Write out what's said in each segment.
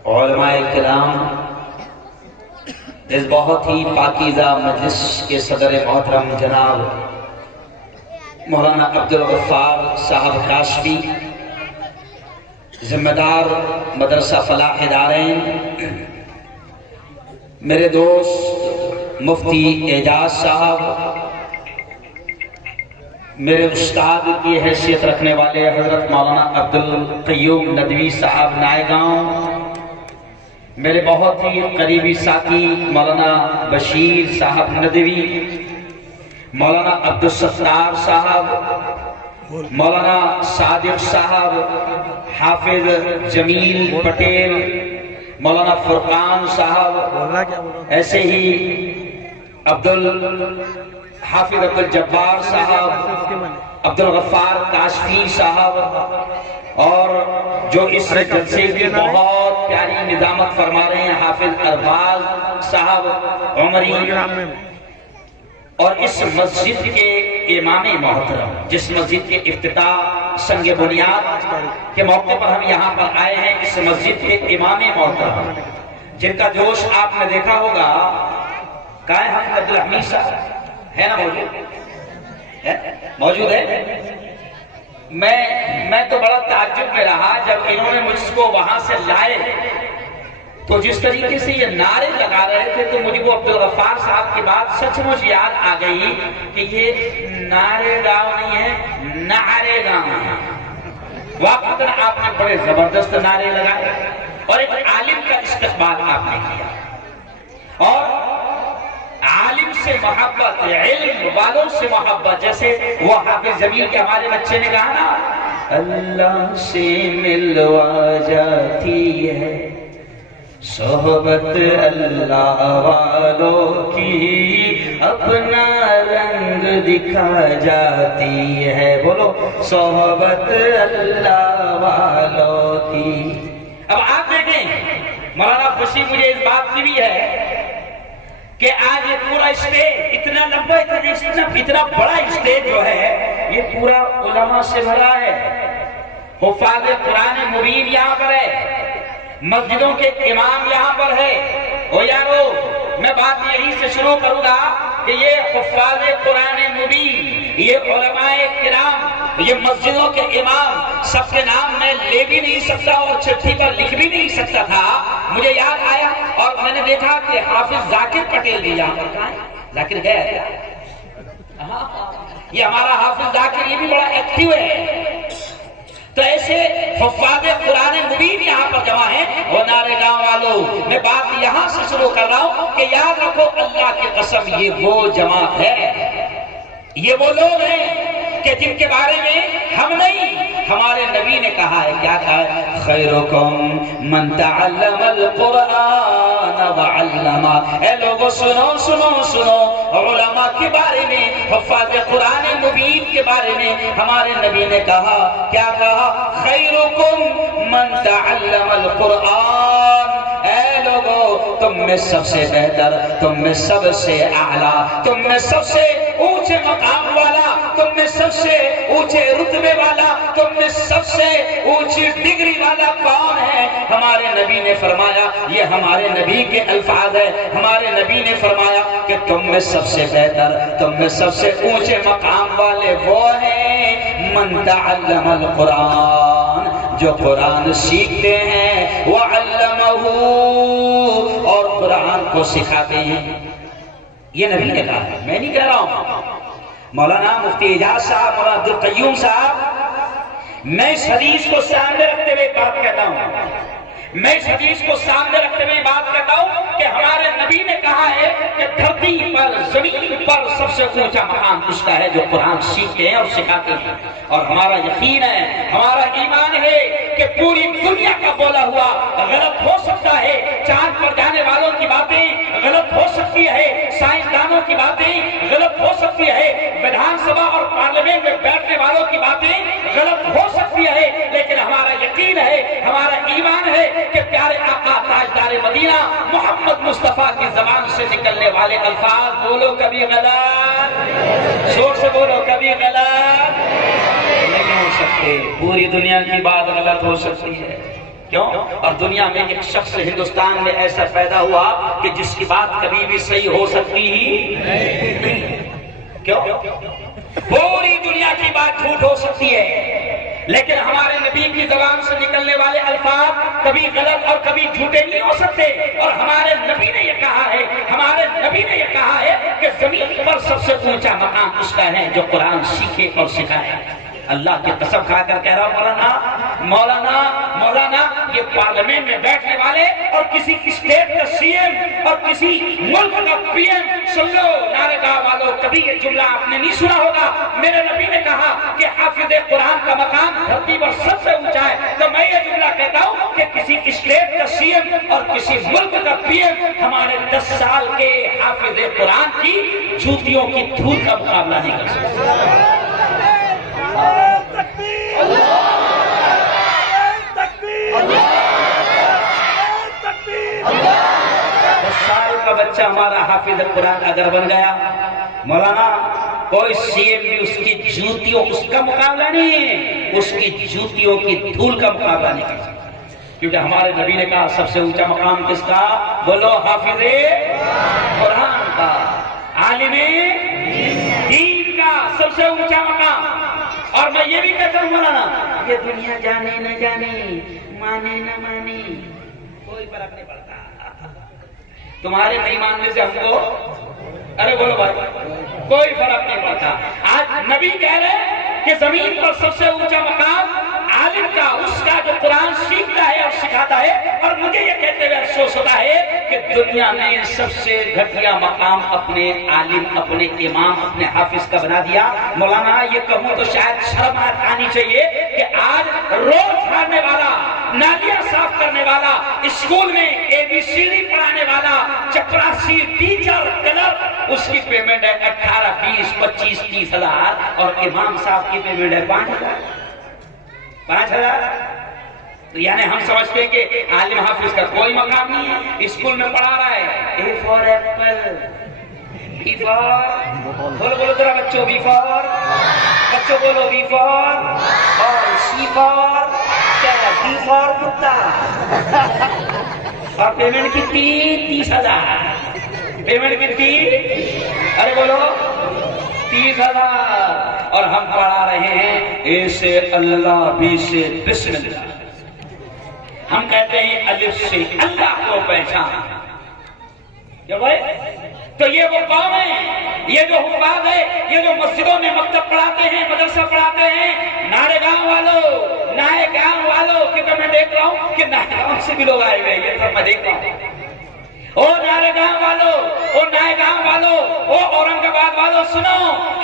علماء کرام، اس بہت ہی پاکیزہ مجلس کے صدر محترم جناب مولانا عبدالغفار صاحب کاشفی، ذمہ دار مدرسہ فلاح دارین، میرے دوست مفتی اعجاز صاحب، میرے استاد کی حیثیت رکھنے والے حضرت مولانا عبدالقیوم ندوی صاحب نائیگاؤں، میرے بہت ہی قریبی ساتھی مولانا بشیر صاحب ندوی، مولانا عبدالستار صاحب، مولانا صادق صاحب، حافظ جمیل پٹیل، مولانا فرقان صاحب، ایسے ہی حافظ عبدالجبار صاحب، عبدالغفار کاشفی صاحب، اور جو اس جلسے کی بہت پیاری نظامت فرما رہے ہیں حافظ ارباز صاحب عمری، اور اس مسجد کے امام محترم، جس مسجد کے افتتاح سنگ بنیاد کے موقع پر ہم یہاں پر آئے ہیں، اس مسجد کے امام محترم جن کا جوش آپ نے دیکھا ہوگا، کہاں ہے حافظ عبدالحمید صاحب؟ ہے نا موجود ہے؟ میں تو بڑا تعجب میں رہا جب انہوں نے مجھ کو وہاں سے لائے، تو جس طریقے سے یہ نعرے لگا رہے تھے تو مجھے وہ عبدالغفار صاحب کی بات سچ مجھ یاد آ گئی کہ یہ نعرے گاؤں نہیں ہے، نعرے گاؤں ہے۔ واقعاً آپ نے بڑے زبردست نعرے لگائے اور ایک عالم کا استقبال آپ نے کیا، اور عالم سے محبت، علم والوں سے محبت، جیسے وہ حافظ جمیل کے ہمارے بچے نے کہا نا، اللہ سے ملوا جاتی ہے صحبت اللہ والوں کی، اپنا رنگ دکھا جاتی ہے، بولو صحبت اللہ والوں کی۔ اب آپ دیکھیں مولانا خوشی مجھے اس بات کی بھی ہے کہ آج یہ پورا اسٹیج اتنا لمبا، اتنا بڑا اسٹیج جو ہے یہ پورا علماء سے بھرا ہے، حفاظ قرآن مبین یہاں پر ہے، مسجدوں کے امام یہاں پر ہے۔ او یارو، میں بات یہی سے شروع کروں گا کہ یہ حفاظ قرآن مبین، یہ علماء کرام، یہ مسجدوں کے امام، سب کے نام میں لے بھی نہیں سکتا اور چٹھی پر لکھ بھی نہیں سکتا تھا۔ مجھے یاد آیا اور میں نے دیکھا کہ حافظ ذاکر پٹیل بھی یہاں پر کہاں ہے؟ ذاکر ہے کیا؟ یہ ہمارا حافظ ذاکر، یہ بھی بڑا ایکٹیو ہے۔ تو ایسے حفاظ قرآن مبین یہاں پر جمع ہیں۔ وہ نعرے گاؤں والوں، میں بات یہاں سے شروع کر رہا ہوں کہ یاد رکھو اللہ کی قسم، یہ وہ جماعت ہے، یہ وہ لوگ ہیں کہ جن کے بارے میں ہم نہیں، ہمارے نبی نے کہا ہے، کیا کہا ہے؟ خیرکم من تعلم القرآن وعلما۔ اے لوگو سنو سنو سنو، علماء کے بارے میں، حفاظ قرآن مبین کے بارے میں ہمارے نبی نے کہا، کیا کہا؟ خیرکم من تعلم القرآن۔ اے لوگو، تم میں سب سے بہتر، تم میں سب سے اعلیٰ، تم میں سب سے اونچے مقام والا، تم میں سب سے اونچے رتبے والا، تم میں سب سے اونچی ڈگری والا کون ہے؟ ہمارے نبی نے فرمایا، یہ ہمارے نبی کے الفاظ ہے، ہمارے نبی نے فرمایا کہ تم میں سب سے بہتر، تم میں سب سے اونچے مقام والے وہ ہیں من تعلم القرآن، جو قرآن سیکھتے ہیں، وعلمہ، اور قرآن کو سکھاتے ہیں۔ یہ نبی نے کہا ہے، میں نہیں کہہ رہا ہوں۔ مولانا مفتی اعجاز صاحب، مولانا عبدالقیوم صاحب، میں اس حدیث کو سامنے رکھتے ہوئے بات کہتا ہوں، میں اس حدیث کو سامنے رکھتے ہوئے بات کہتا ہوں کہ ہمارے نبی نے کہا ہے کہ دھرتی پر، زمین پر سب سے اونچا مقام اس کا ہے جو قرآن سیکھتے ہیں اور سکھاتے ہیں۔ اور ہمارا یقین ہے، ہمارا ایمان ہے کہ پوری دنیا کا بولا ہوا غلط ہو سکتا ہے، چاند پر جانے والوں کی باتیں غلط ہو سکتی ہے، سائنسدانوں کی باتیں غلط ہو سکتی ہے، ودھان سبھا اور پارلیمنٹ میں بیٹھنے والوں کی باتیں غلط ہو سکتی ہے، لیکن ہمارا یقین ہے، ہمارا ایمان ہے کہ پیارے آقا تاجدار مدینہ محمد مصطفیٰ کی زبان سے نکلنے والے الفاظ، بولو کبھی غلط، زور سے بولو کبھی غلط نہیں ہو سکتے۔ پوری دنیا کی بات غلط ہو سکتی ہے، کیوں؟ اور دنیا میں ایک شخص ہندوستان میں ایسا پیدا ہوا کہ جس کی بات کبھی بھی صحیح ہو سکتی ہی نہیں۔ کیوں؟ پوری دنیا کی بات جھوٹ ہو سکتی ہے، لیکن ہمارے نبی کی زبان سے نکلنے والے الفاظ کبھی غلط اور کبھی جھوٹے نہیں ہو سکتے۔ اور ہمارے نبی نے یہ کہا ہے، ہمارے نبی نے یہ کہا ہے کہ زمین پر سب سے اونچا مقام اس کا ہے جو قرآن سیکھے اور سکھائے۔ اللہ کی قسم کھا کر کہہ رہا ہوں، مولانا یہ پارلیمنٹ میں بیٹھنے والے اور کسی اسٹیٹ کا سی ایم اور کسی ملک کا پی ایم، سن لو نعرے گاہ والوں، کبھی یہ جملہ آپ نے نہیں سنا ہوگا۔ میرے نبی نے کہا کہ حافظ قرآن کا مقام دھرتی پر سب سے اونچا ہے، تو میں یہ جملہ کہتا ہوں کہ کسی اسٹیٹ کا سی ایم اور کسی ملک کا پی ایم ہمارے 10 سال کے حافظ قرآن کی جوتیوں کی دھول کا مقابلہ نہیں کر سکتے۔ بچہ ہمارا حافظ قرآن اگر بن گیا، مولانا کوئی سی ایم بھی اس کی جوتیوں، اس کا مقابلہ نہیں، اس کی جوتیوں کی دھول کا مقابلہ نہیں کر سکتا، کیونکہ ہمارے نبی نے کہا سب سے اونچا مقام کس کا؟ بولو حافظ قرآن کا، عالم دین کا سب سے اونچا مقام۔ اور میں یہ بھی کہتا ہوں مولانا، یہ دنیا جانے نہ جانے، مانے نہ مانے، کوئی فرق نہیں پڑتا، تمہارے نہیں ماننے سے ہم کو، ارے بولو بھائی، کوئی فرق نہیں پڑتا۔ آج نبی کہہ رہے کہ زمین پر سب سے اونچا مقام عالم کا، اس کا جو قرآن سیکھتا ہے اور سکھاتا ہے۔ اور مجھے یہ کہتے ہوئے افسوس ہوتا ہے کہ دنیا نے سب سے گھٹیا مقام اپنے عالم، اپنے امام، اپنے حافظ کا بنا دیا۔ مولانا یہ کہوں تو شاید شرم آنی چاہیے کہ آج روڈ جھاڑنے والا، نالیاں صاف کرنے والا، اسکول میں ABCD پڑھانے والا، چپراسی ٹیچر کلر، اس کی پیمنٹ ہے 18، 20، 25، 30 ہزار، اور امام صاحب کی پیمنٹ ہے 5 ہزار۔ تو یعنی ہم سمجھتے ہیں کہ عالم حافظ کا کوئی مقام نہیں ہے، اسکول میں پڑھا رہا ہے A for apple، B for، بولو ذرا بچوں، B for، بچوں بولو B for، اور C for، کیا ہے D for کتا، اور پیمنٹ کتنی؟ 30 ہزار، پیمنٹ کتنی؟ ارے بولو 30 ہزار، اور ہم پڑھا رہے ہیں اے سے اللہ، بی سے بسم اللہ، ہم کہتے ہیں الف سے اللہ کو پہچان۔ کیا بھائی؟ تو یہ وہ قوم ہے، یہ جو حفاظ ہے، یہ جو مسجدوں میں مکتب پڑھاتے ہیں، مدرسہ پڑھاتے ہیں، نارے گاؤں والوں کہ میں دیکھ رہا ہوں کہ نارے گاؤں سے بھی لوگ آئے ہوئے، یہ سب میں دیکھ رہا ہوں۔ او نارے گاؤں والوں، او نائے گاؤں والوں، او اورنگ آباد والوں، سنو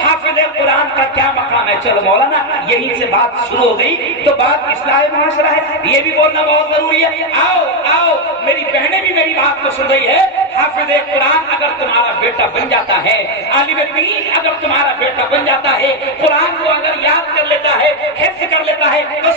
حافظ قرآن کا کیا مقام ہے۔ چلو مولانا یہیں سے بات شروع ہو گئی تو بات اصلاح معاشرہ ہے، یہ بھی بولنا بہت ضروری ہے۔ آؤ میری بہنیں بھی میری بات کو سن رہی ہے۔ حافظ قرآن اگر تمہارا بیٹا بن جاتا ہے، عالم دین اگر تمہارا بیٹا بن جاتا ہے، قرآن کو اگر یاد کر لیتا ہے، حفظ کر لیتا ہے، تو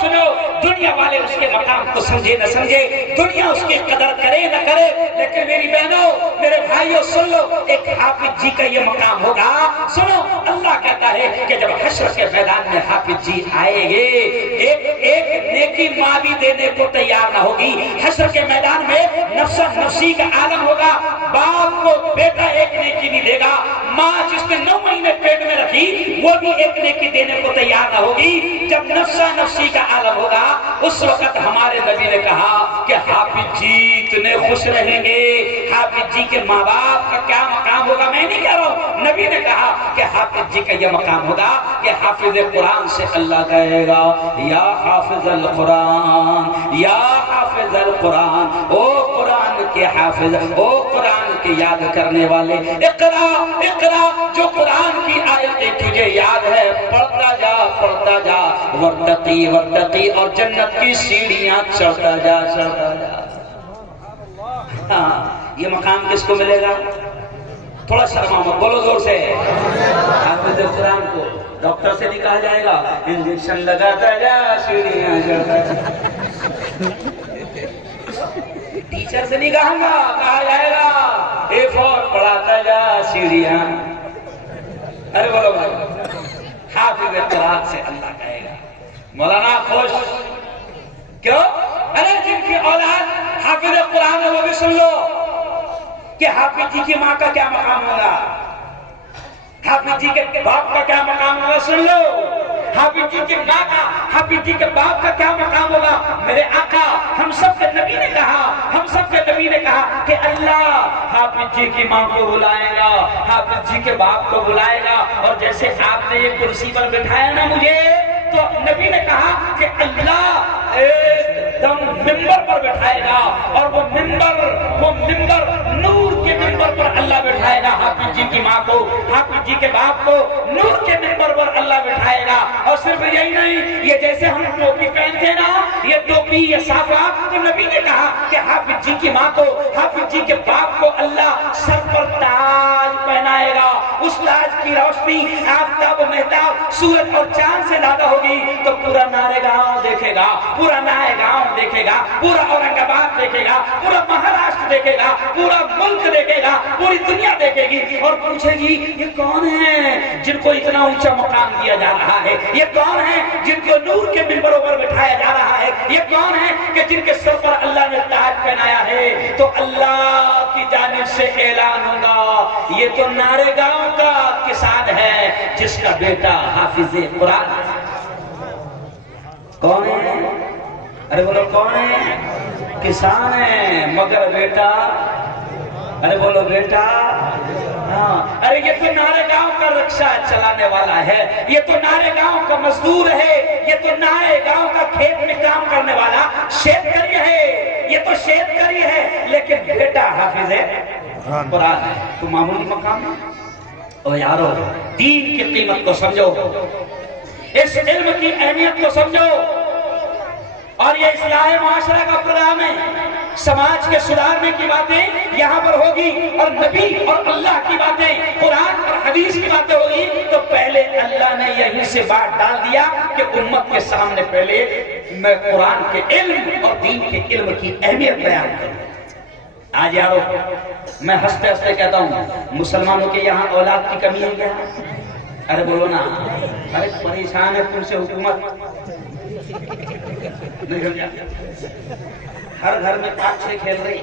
سنو دنیا والے اس کے مقام کو سمجھے نہ سمجھے، دنیا اس کی قدر کرے نہ کرے، لیکن میری بہنوں، میرے بھائیوں، سن لو، ایک حافظ جی کا یہ مقام ہوگا۔ سنو اللہ کہتا ہے کہ جب حشر کے میدان میں حافظ جی آئیں گے، ایک نیکی ماں بھی دینے کو تیار نہ ہوگی۔ حشر کے میدان میں نفسا نفسی کا عالم ہوگا، باپ کو بیٹا ایک نیکی نہیں دے گا، ماں جس نے 9 مہینے پیٹ میں رکھی وہ بھی ایک نیکی دینے کو تیار نہ ہوگی۔ جب نفسا نفسی کا عالم ہوگا، اس وقت ہمارے نبی نے کہا کہ حافظ جی اتنے خوش رہیں گے۔ حافظ جی کے ماں باپ کا کیا مقام ہوگا؟ میں نہیں کہہ رہا ہوں، نبی نے کہا کہ حافظ جی کا یہ مقام ہوگا کہ حافظ قرآن سے اللہ کہے گا یا حافظ القرآن، یا حافظ القرآن، او قرآن کے حافظ، او قرآن کی یاد کرنے والے، اقرا جو قرآن کی آیتیں تجھے یاد ہے پڑھتا جا، ورتقی، اور جنت کی سیڑھیاں چڑھتا جا۔ ہاں یہ مقام کس کو ملے گا؟ تھوڑا شرما مت، بولو زور سے۔ حافظ قرآن کو ڈاکٹر سے نہیں کہا جائے گا انجیکشن لگاتا جا، سیڑھیاں چڑھتا جا، ٹیچر سے نہیں کہا جائے گا اے فور پڑھاتا جا، سیڑھیاں۔ ارے بولو بھائی، حافظ قرآن سے اللہ کہے گا مولانا خوش، کیوں؟ سن لو کہ حافظ جی کی ماں کا کیا مقام ہوگا، حافظ جی کے باپ کا کیا مقام ہوگا، سن لو حافظ جی کے حافظ جی کے باپ کا کیا مقام ہوگا۔ میرے آقا ہم سب کے نبی نے کہا کہ اللہ حافظ جی کی ماں کو بلائے گا، حافظ جی کے باپ کو بلائے گا، اور جیسے آپ نے یہ کرسی پر بٹھایا نا مجھے، تو نبی نے کہا کہ اللہ ایک دم منبر پر بٹھائے گا، اور وہ منبر نور کے منبر پر اللہ بٹھائے گا حافظ جی کی ماں کو، حافظ جی کے باپ کو نور کے منبر پر اللہ بٹھائے گا۔ اور صرف یہی نہیں، یہ جیسے ہم ٹوپی پہنتے نا، یہ ٹوپی یہ صافہ، تو نبی نے کہا کہ حافظ جی کی ماں کو، حافظ جی کے باپ کو اللہ سر پر تاج پہنائے گا، اس تاج کی روشنی آفتاب و مہتاب سورج اور چاند سے زیادہ ہوگی، تو پورا نارے گاؤں دیکھے گا، پورا نائے گاؤں دیکھے گا، پورا اورنگ آباد دیکھے گا، پورا مہاراشٹر دیکھے گا، پورا ملک دیکھے گا، پوری دنیا دیکھے گی، اور پوچھے گی یہ کون ہیں جن کو اتنا اونچا مقام دیا جا رہا ہے، یہ کون ہیں جن کو نور کے منبروں پر بٹھایا جا رہا ہے، یہ کون ہیں کہ جن کے سر پر اللہ نے تاج پہنایا ہے۔ تو اللہ کی جانب سے اعلان ہوگا یہ تو نارے گاؤں کا کسان ہے جس کا بیٹا حافظ قرآن ہے۔ کون ہے؟ ارے بولو کون ہے؟ کسان ہے مگر بیٹا، ارے بولو بیٹا، ہاں، ارے یہ تو نارے گاؤں کا رکشہ چلانے والا ہے، یہ تو نارے گاؤں کا مزدور ہے، یہ تو نارے گاؤں کا کھیت میں کام کرنے والا شیتکری ہے، یہ تو شیتکری ہے، لیکن بیٹا حافظ ہے قرآن ہے۔ تو معمولی مقام ہے؟ او یارو، دین کی قیمت کو سمجھو، اس علم کی اہمیت کو سمجھو، اور یہ اصلاح معاشرہ کا پروگرام ہے، سماج کے سدھارنے کی باتیں یہاں پر ہوگی، اور نبی اور اللہ کی باتیں، قرآن اور حدیث کی باتیں ہوگی، تو پہلے اللہ نے یہیں سے بات ڈال دیا کہ امت کے سامنے پہلے میں قرآن کے علم اور دین کے علم کی اہمیت بیان کروں۔ آج یارو میں ہنستے ہنستے کہتا ہوں مسلمانوں کے یہاں اولاد کی کمی ہے کیا؟ ارے بولو نا، ارے پریشان ہے تم سے حکومت، ہر گھر میں 5-6 کھیل رہی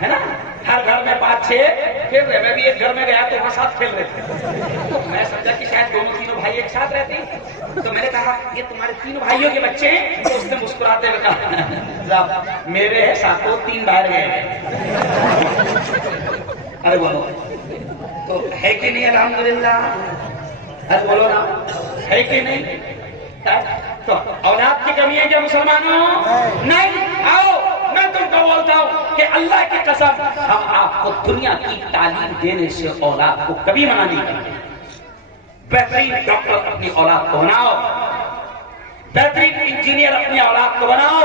ہے نا، ہر گھر میں 5-6 کھیل رہے۔ میں بھی ایک گھر میں گیا تو وہاں 7 کھیل رہے تھے، میں سمجھا کہ شاید دونوں تینوں بھائی ایک ساتھ رہتے ہیں، تو میں نے کہا یہ تمہارے 3 بھائیوں کے بچے ہیں؟ تو اس نے مسکراتے ہوئے کہا میرے ہے ساتوں 3 باہر گئے۔ ارے بولو تو ہے کہ نہیں الحمدللہ؟ ارے بولو نا، ہے کہ نہیں؟ تو اولاد کی کمی ہے کیا مسلمانوں؟ نہیں۔ آؤ میں تم کو بولتا ہوں کہ اللہ کی قسم ہم آپ کو دنیا کی تعلیم دینے سے اولاد کو کبھی منع نہیں کرتے۔ بہترین ڈاکٹر اپنی اولاد کو بناؤ، بہترین انجینئر اپنی اولاد کو بناؤ،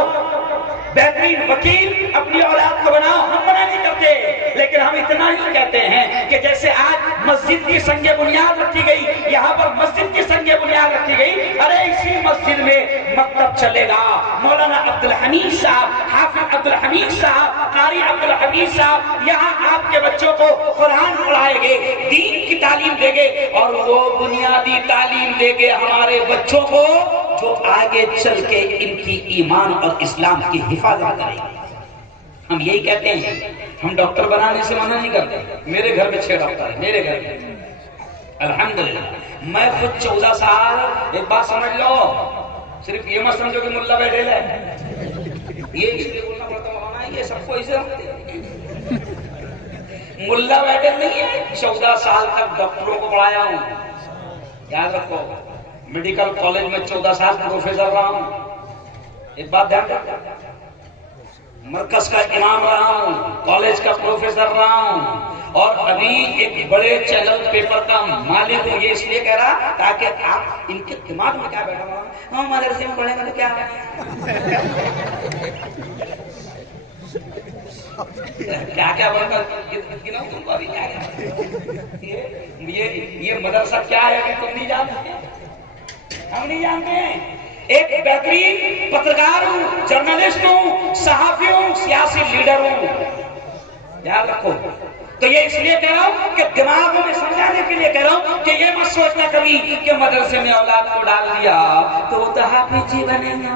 بہترین وکیل اپنی اولاد کو بناؤ، ہم منع نہیں کرتے، لیکن ہم اتنا ہی کہتے ہیں کہ جیسے آج مسجد کی سنگ بنیاد رکھی گئی، یہاں پر مسجد کی سنگ بنیاد رکھی گئی، ارے اسی مسجد میں مکتب چلے گا، مولانا عبدالحمید صاحب، حافظ عبدالحمید صاحب، قاری عبدالحمید صاحب یہاں آپ کے بچوں کو قرآن پڑھائیں گے، دین کی تعلیم دیں گے، اور وہ بنیادی تعلیم دیں گے ہمارے بچوں کو جو آگے چل کے ان کی ایمان اور اسلام کی حفاظت کریں گے۔ ہم یہی کہتے ہیں، ہم ڈاکٹر بنانے سے منع نہیں کرتے۔ میرے گھر میں 6 ڈاکٹر ہیں، میرے گھر میں الحمدللہ۔ میں خود 14 سال، ایک بات سمجھ لو، صرف یہ مت سمجھو کہ ملا بیٹھے ہے، یہ اس لیے بولنا پڑتا ہونا، یہ سب کو اسے ملا بیٹھے نہیں ہے۔ 14 سال تک ڈاکٹروں کو پڑھایا ہوں، یاد رکھو، میڈیکل کالج میں 14 سال پروفیسر رہا ہوں، ایک بات دھیان رکھو، مرکز کا امام رہا ہوں، کالج کا پروفیسر رہا ہوں، اور ابھی ایک بڑے چینل پیپر کا مالک ہوں۔ یہ اس لیے کہہ رہا تاکہ آپ ان کے دماغ میں کیا بیٹھا ہوا، ہاں مدرسے میں پڑھیں گے تو کیا کیا بولتا تم کو ابھی کیا، یہ مدرسہ کیا ہے ابھی تم نہیں جانتے، ہم نہیں جانتے ہیں۔ ایک بہترین پترکار ہوں، جرنلسٹ ہوں، صحافی ہوں، سیاسی لیڈر ہوں، یاد رکھو۔ تو یہ اس لیے کہہ رہا ہوں کہ دماغوں میں سمجھانے کے لیے کہہ رہا ہوں کہ یہ مت سوچنا کبھی کہ مدرسے میں اولاد کو ڈال دیا تو وہ تو حافظ جی بنے گا،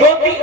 2-3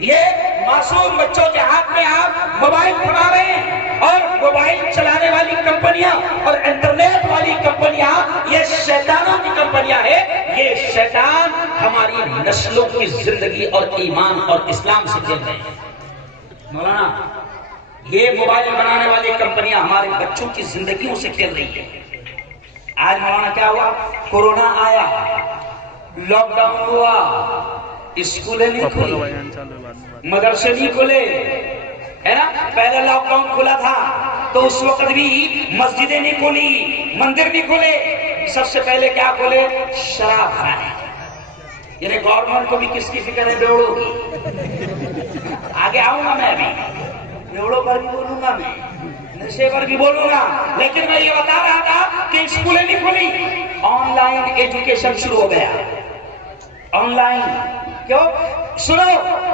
یہ معصوم بچوں کے ہاتھ میں آپ موبائل پڑھا رہے ہیں، اور موبائل چلانے والی کمپنیاں اور انٹرنیٹ والی کمپنیاں یہ شیطانوں کی کمپنیاں ہیں۔ یہ شیطان ہماری نسلوں کی زندگی اور ایمان اور اسلام سے کھیل رہے ہیں۔ مولانا یہ موبائل بنانے والی کمپنیاں ہمارے بچوں کی زندگیوں سے کھیل رہی ہے۔ آج مولانا کیا ہوا؟ کورونا آیا، لاک ڈاؤن ہوا، اسکولیں نہیں کھلی، مدرسے نہیں کھلے، ہے نا؟ پہلے لاک ڈاؤن کھلا تھا تو اس وقت بھی مسجدیں نہیں کھلی، مندر نہیں کھلے، سب سے پہلے کیا کھلے؟ شراب خانے۔ یعنی گورنمنٹ کو بھی کس کی فکر ہے؟ بیوڑوں کی۔ آگے آؤں گا میں ابھی، بیوڑوں پر بھی بولوں گا، میں نشے پر بھی بولوں گا، لیکن میں یہ بتا رہا تھا کہ اسکولیں نہیں کھلی، آن لائن ایجوکیشن شروع ہو گیا۔ آن لائن کیوں؟ سنو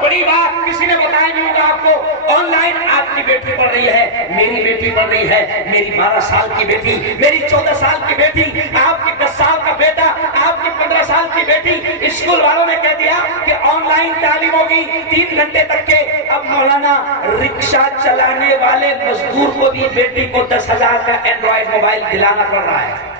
بڑی بات، کسی نے بتایا نہیں ہوگا آپ کو۔ آن لائن آپ کی بیٹی پڑھ رہی ہے، میری بیٹی پڑھ رہی ہے، میری 12 سال کی بیٹی، میری 14 سال کی بیٹی، آپ کی 10 سال کا بیٹا، آپ کی 15 سال کی بیٹی۔ اسکول والوں نے کہہ دیا کہ آن لائن تعلیم ہوگی 3 گھنٹے تک کے۔ اب مولانا رکشہ چلانے والے مزدور کو بھی بیٹی کو 10,000 کا اینڈرائڈ موبائل دلانا پڑ رہا ہے۔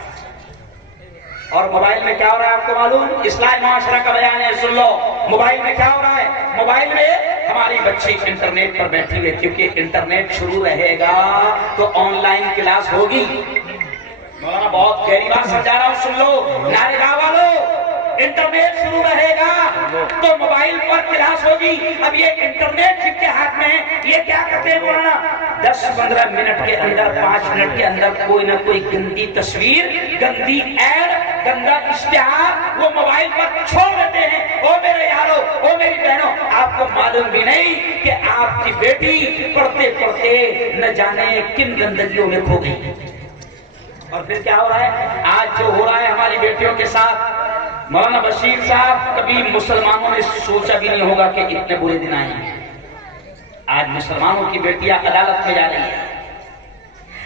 اور موبائل میں کیا ہو رہا ہے آپ کو معلوم؟ اصلاح معاشرہ کا بیان ہے، سن لو۔ موبائل میں کیا ہو رہا ہے؟ موبائل میں ہماری بچی انٹرنیٹ پر بیٹھی ہوئی، کیونکہ انٹرنیٹ شروع رہے گا تو آن لائن کلاس ہوگی۔ مولانا بہت گہری بات سمجھا رہا ہوں، سن لو نعرے گاہ والوں۔ انٹرنیٹ شروع رہے گا تو موبائل پر کلاس ہوگی۔ اب یہ انٹرنیٹ جن کے ہاتھ میں ہے، یہ کیا کرتے ہیں مولانا؟ 10-15 منٹ کے اندر، 5 منٹ کے اندر کوئی نہ کوئی گندی تصویر، گندی ایڈ، گندا اشتہار وہ موبائل پر چھوڑ دیتے ہیں۔ او میرے یارو، او میری بہنوں، آپ کو معلوم بھی نہیں کہ آپ کی بیٹی پڑھتے پڑھتے نہ جانے کن گندگیوں میں کھو گئی۔ اور پھر کیا ہو رہا ہے آج؟ جو ہو رہا ہے ہماری بیٹیوں کے ساتھ، مولانا بشیر صاحب، کبھی مسلمانوں نے سوچا بھی نہیں ہوگا کہ اتنے برے دن آئیں گے۔ آج مسلمانوں کی بیٹیاں عدالت میں جا رہی ہیں،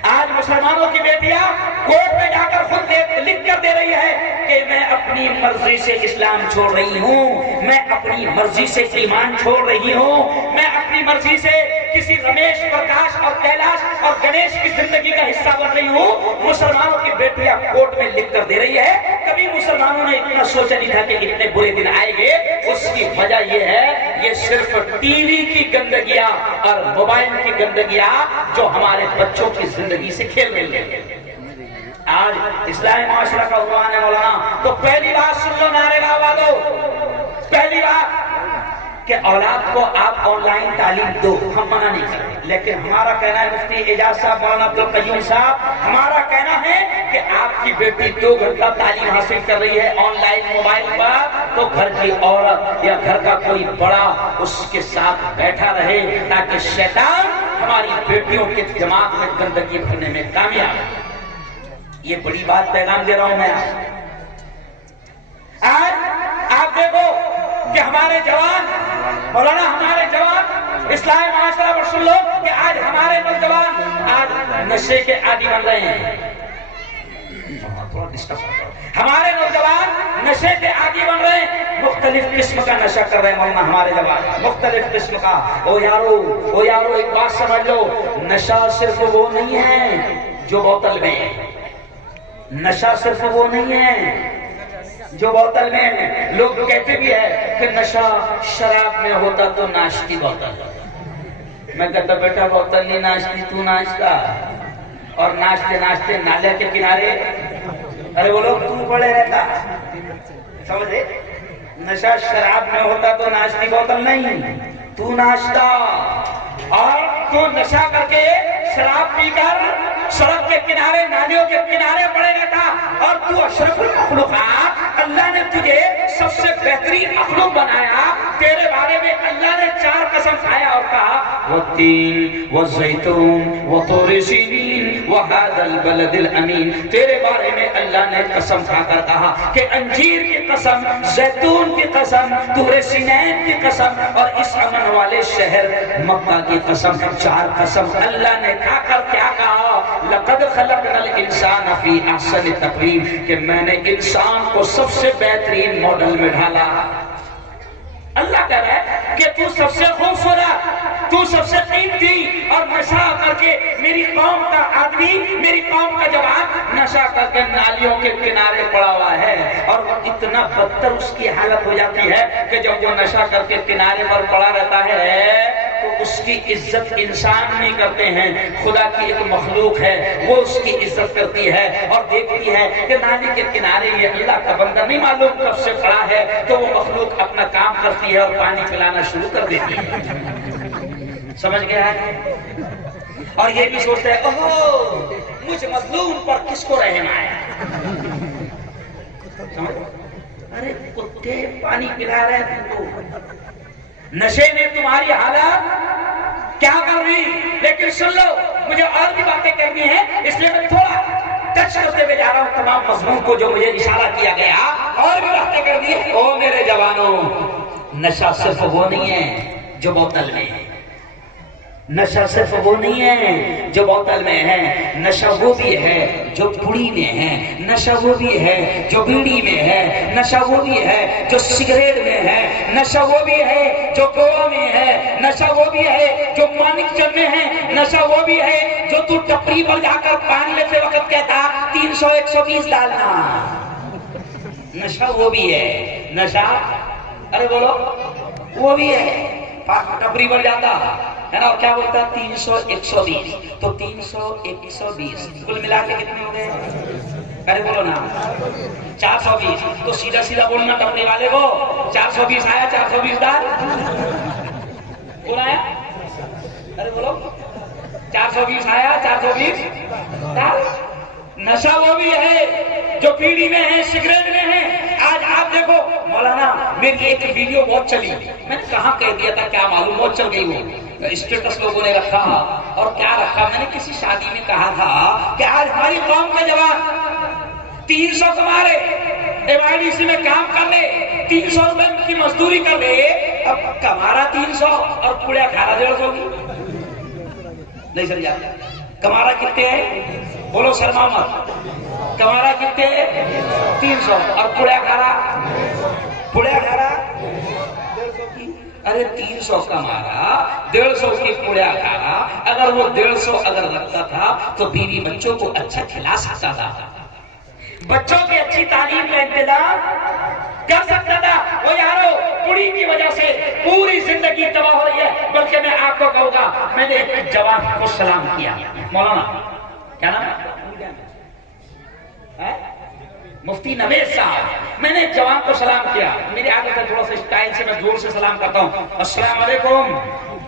آج مسلمانوں کی بیٹیاں کورٹ میں جا کر خود لکھ کر دے رہی ہے کہ میں اپنی مرضی سے اسلام چھوڑ رہی ہوں، میں اپنی مرضی سے ایمان چھوڑ رہی ہوں، میں اپنی مرضی سے کسی رمیش، پرکاش اور کیلاش اور گنیش کی زندگی کا حصہ بن رہی ہوں۔ مسلمانوں کی بیٹیاں کورٹ میں لکھ کر دے رہی ہے۔ کبھی مسلمانوں نے اتنا سوچا نہیں تھا کہ اتنے برے دن آئیں گے۔ اس کی وجہ یہ ہے، یہ صرف ٹی وی کی گندگیاں اور موبائل کی گندگیاں جو ہمارے بچوں کی زندگی سے کھیل رہی ہے۔ آج اسلامی معاشرہ کا عنوان ہے مولانا، تو پہلی بات سن لو نعرے گاہ والوں، پہلی بات کہ اولاد کو آپ آن لائن تعلیم دو، ہم منع نہیں کرتے، لیکن ہمارا کہنا ہے، مفتی اعجاز صاحب، مولانا عبدالقیوم صاحب، ہمارا کہنا ہے کہ آپ کی بیٹی 2 گھنٹہ تعلیم حاصل کر رہی ہے آن لائن موبائل پر، تو گھر کی عورت یا گھر کا کوئی بڑا اس کے ساتھ بیٹھا رہے، تاکہ شیطان ہماری بیٹیوں کے دماغ میں گندگی بھرنے میں کامیاب ہے۔ یہ بڑی بات پیغام دے رہا ہوں میں۔ آج آپ دیکھو کہ ہمارے جوان، مولانا ہمارے جوان اسلامی معاشرہ پر سن لو کہ آج ہمارے نوجوان آج نشے کے عادی بن رہے ہیں۔ ہمارے نوجوان نشے کے عادی بن رہے ہیں، مختلف قسم کا نشہ کر رہے ہیں مولانا ہمارے جوان، مختلف قسم کا۔ او یارو ایک بات سمجھ لو، نشہ صرف وہ نہیں ہے جو بوتل میں ہے، نشہ صرف وہ نہیں ہے جو بوتل میں ہے۔ لوگ کہتے بھی ہے کہ نشہ شراب میں ہوتا تو ناشتی بوتل، میں کہتا بیٹا بوتل نہیں ناشتی، تو ناشتا، اور ناشتے ناشتے نالے کے کنارے، ارے وہ لوگ تو پڑے رہتا، سمجھے؟ نشہ شراب میں ہوتا تو ناشتی بوتل نہیں، تو ناشتا، اور تو نشہ کر کے شراب پی کر سڑک کے کنارے، نالیوں کے کنارے پڑے رہتا، اور تو اشرف المخلوقات، اللہ نے تجھے سب سے بہترین مخلوق بنایا، تیرے بارے میں اللہ نے 4 قسم کھایا اور کہا والتین والزیتون وطور سینین وہذا البلد الامین، تیرے بارے میں اللہ نے قسم کھا کر کہا کہ انجیر کی قسم، زیتون کی قسم، طور سینین کی قسم، اور اس امن والے شہر مکہ کی قسم، 4 قسم اللہ نے کھا کر کیا کہا؟ لقد خلقنا الانسان فی احسن تقویم، کہ میں نے انسان کو سب سے بہترین ماڈل میں ڈھالا۔ اللہ کہہ رہا ہے کہ تو سب سے خوبصورت، تو سب سے قیمتی، اور نشہ کر کے میری قوم کا آدمی، میری قوم کا جوان نشہ کر کے نالیوں کے کنارے پڑا ہوا ہے، اور وہ اتنا بدتر اس کی حالت ہو جاتی ہے کہ جب وہ نشہ کر کے کنارے پر پڑا رہتا ہے تو اس کی عزت انسان نہیں کرتے ہیں، خدا کی ایک مخلوق ہے وہ اس کی عزت کرتی ہے اور دیکھتی ہے کہ نالی کے کنارے یہ اللہ کا بندہ نہیں معلوم کب سے پڑا ہے، تو وہ مخلوق اپنا کام کرتی ہے اور پانی پلانا شروع کر دیتی ہے۔ سمجھ گیا ہے؟ اور یہ بھی سوچتا ہے اوہ مجھ مظلوم پر کس کو رحم آیا۔ ارے کتے پانی پلا رہے ہیں تم کو، نشے نے تمہاری حالت کیا کر رہی، لیکن سن لو مجھے اور بھی باتیں کرنی ہیں، اس لیے میں تھوڑا ٹچ کرتے ہوئے جا رہا ہوں تمام مضمون کو جو مجھے اشارہ کیا گیا، اور بھی باتیں کرنی ہیں۔ او میرے جوانوں، نشہ صرف وہ نہیں ہے جو بوتل میں ہے، نشہ صرف وہ نہیں ہے جو بوتل میں ہے، نشہ وہ بھی ہے جو پڑی میں ہے، نشہ وہ بھی ہے جو بیڑی میں ہے، نشہ وہ بھی ہے جو سگریٹ میں ہے، نشہ وہ بھی ہے جو گوا میں ہے، نشہ وہ بھی ہے جو مانک چند میں ہے، نشہ وہ بھی ہے جو تو ٹپری پر جا کر پان لیتے وقت کہتا 300 120 ڈالنا، نشہ وہ بھی ہے، نشہ ارے بولو وہ بھی ہے، ٹپری پر جاتا ہے نا، اور کیا بولتا 300 120، تو 300 120 کل ملا کے کتنے ہو گئے؟ ارے بولو نا 420، تو سیدھا سیدھا بولنا ٹپری والے کو 420 آیا، 420 ڈال، کون آیا؟ ارے بولو 420 آیا، 420 ڈال۔ نشہ وہ بھی ہے جو پیڑی میں ہے، سگریٹ میں ہے۔ آج آپ دیکھو مولانا، میری ایک ویڈیو بہت چلی، میں نے کہاں کہہ دیا تھا کیا معلوم، بہت چل گئی وہ، اسٹیٹس لوگوں نے رکھا، اور کیا رکھا، میں نے کسی شادی میں کہا تھا کہ آج ہماری قوم کا جوان 300 کما رہے، MIDC میں کام کر لے، 300 روپے کی مزدوری کر لے، اب کما رہا 300 اور پوڑیا کھا رہا 150 کی، نہیں سمجھا؟ کما رہا کتنے ہیں؟ بولو شرما مت، کما رہا کتنے ہیں؟ 300، اور پوڑیا کھا رہا، پوڑیا کھا رہا، ارے 300 کما رہا، 150 کی پوڑیا کھا رہا، اگر وہ 150 اگر رکھتا تھا تو بیوی بچوں کو اچھا کھلا سکتا تھا، بچوں کی اچھی تعلیم کا انتظام کر سکتا تھا۔ وہ یارو پوڑی کی وجہ سے پوری زندگی تباہ ہو رہی ہے، بلکہ میں آپ کو کہوں گا، میں نے ایک جوان کو سلام کیا، مولانا کیا نام ہے؟ مفتی نوید صاحب، میں نے ایک جوان کو سلام کیا، میری عادت ہے تھوڑا سا اسٹائل سے میں زور سے سلام کرتا ہوں، السلام علیکم،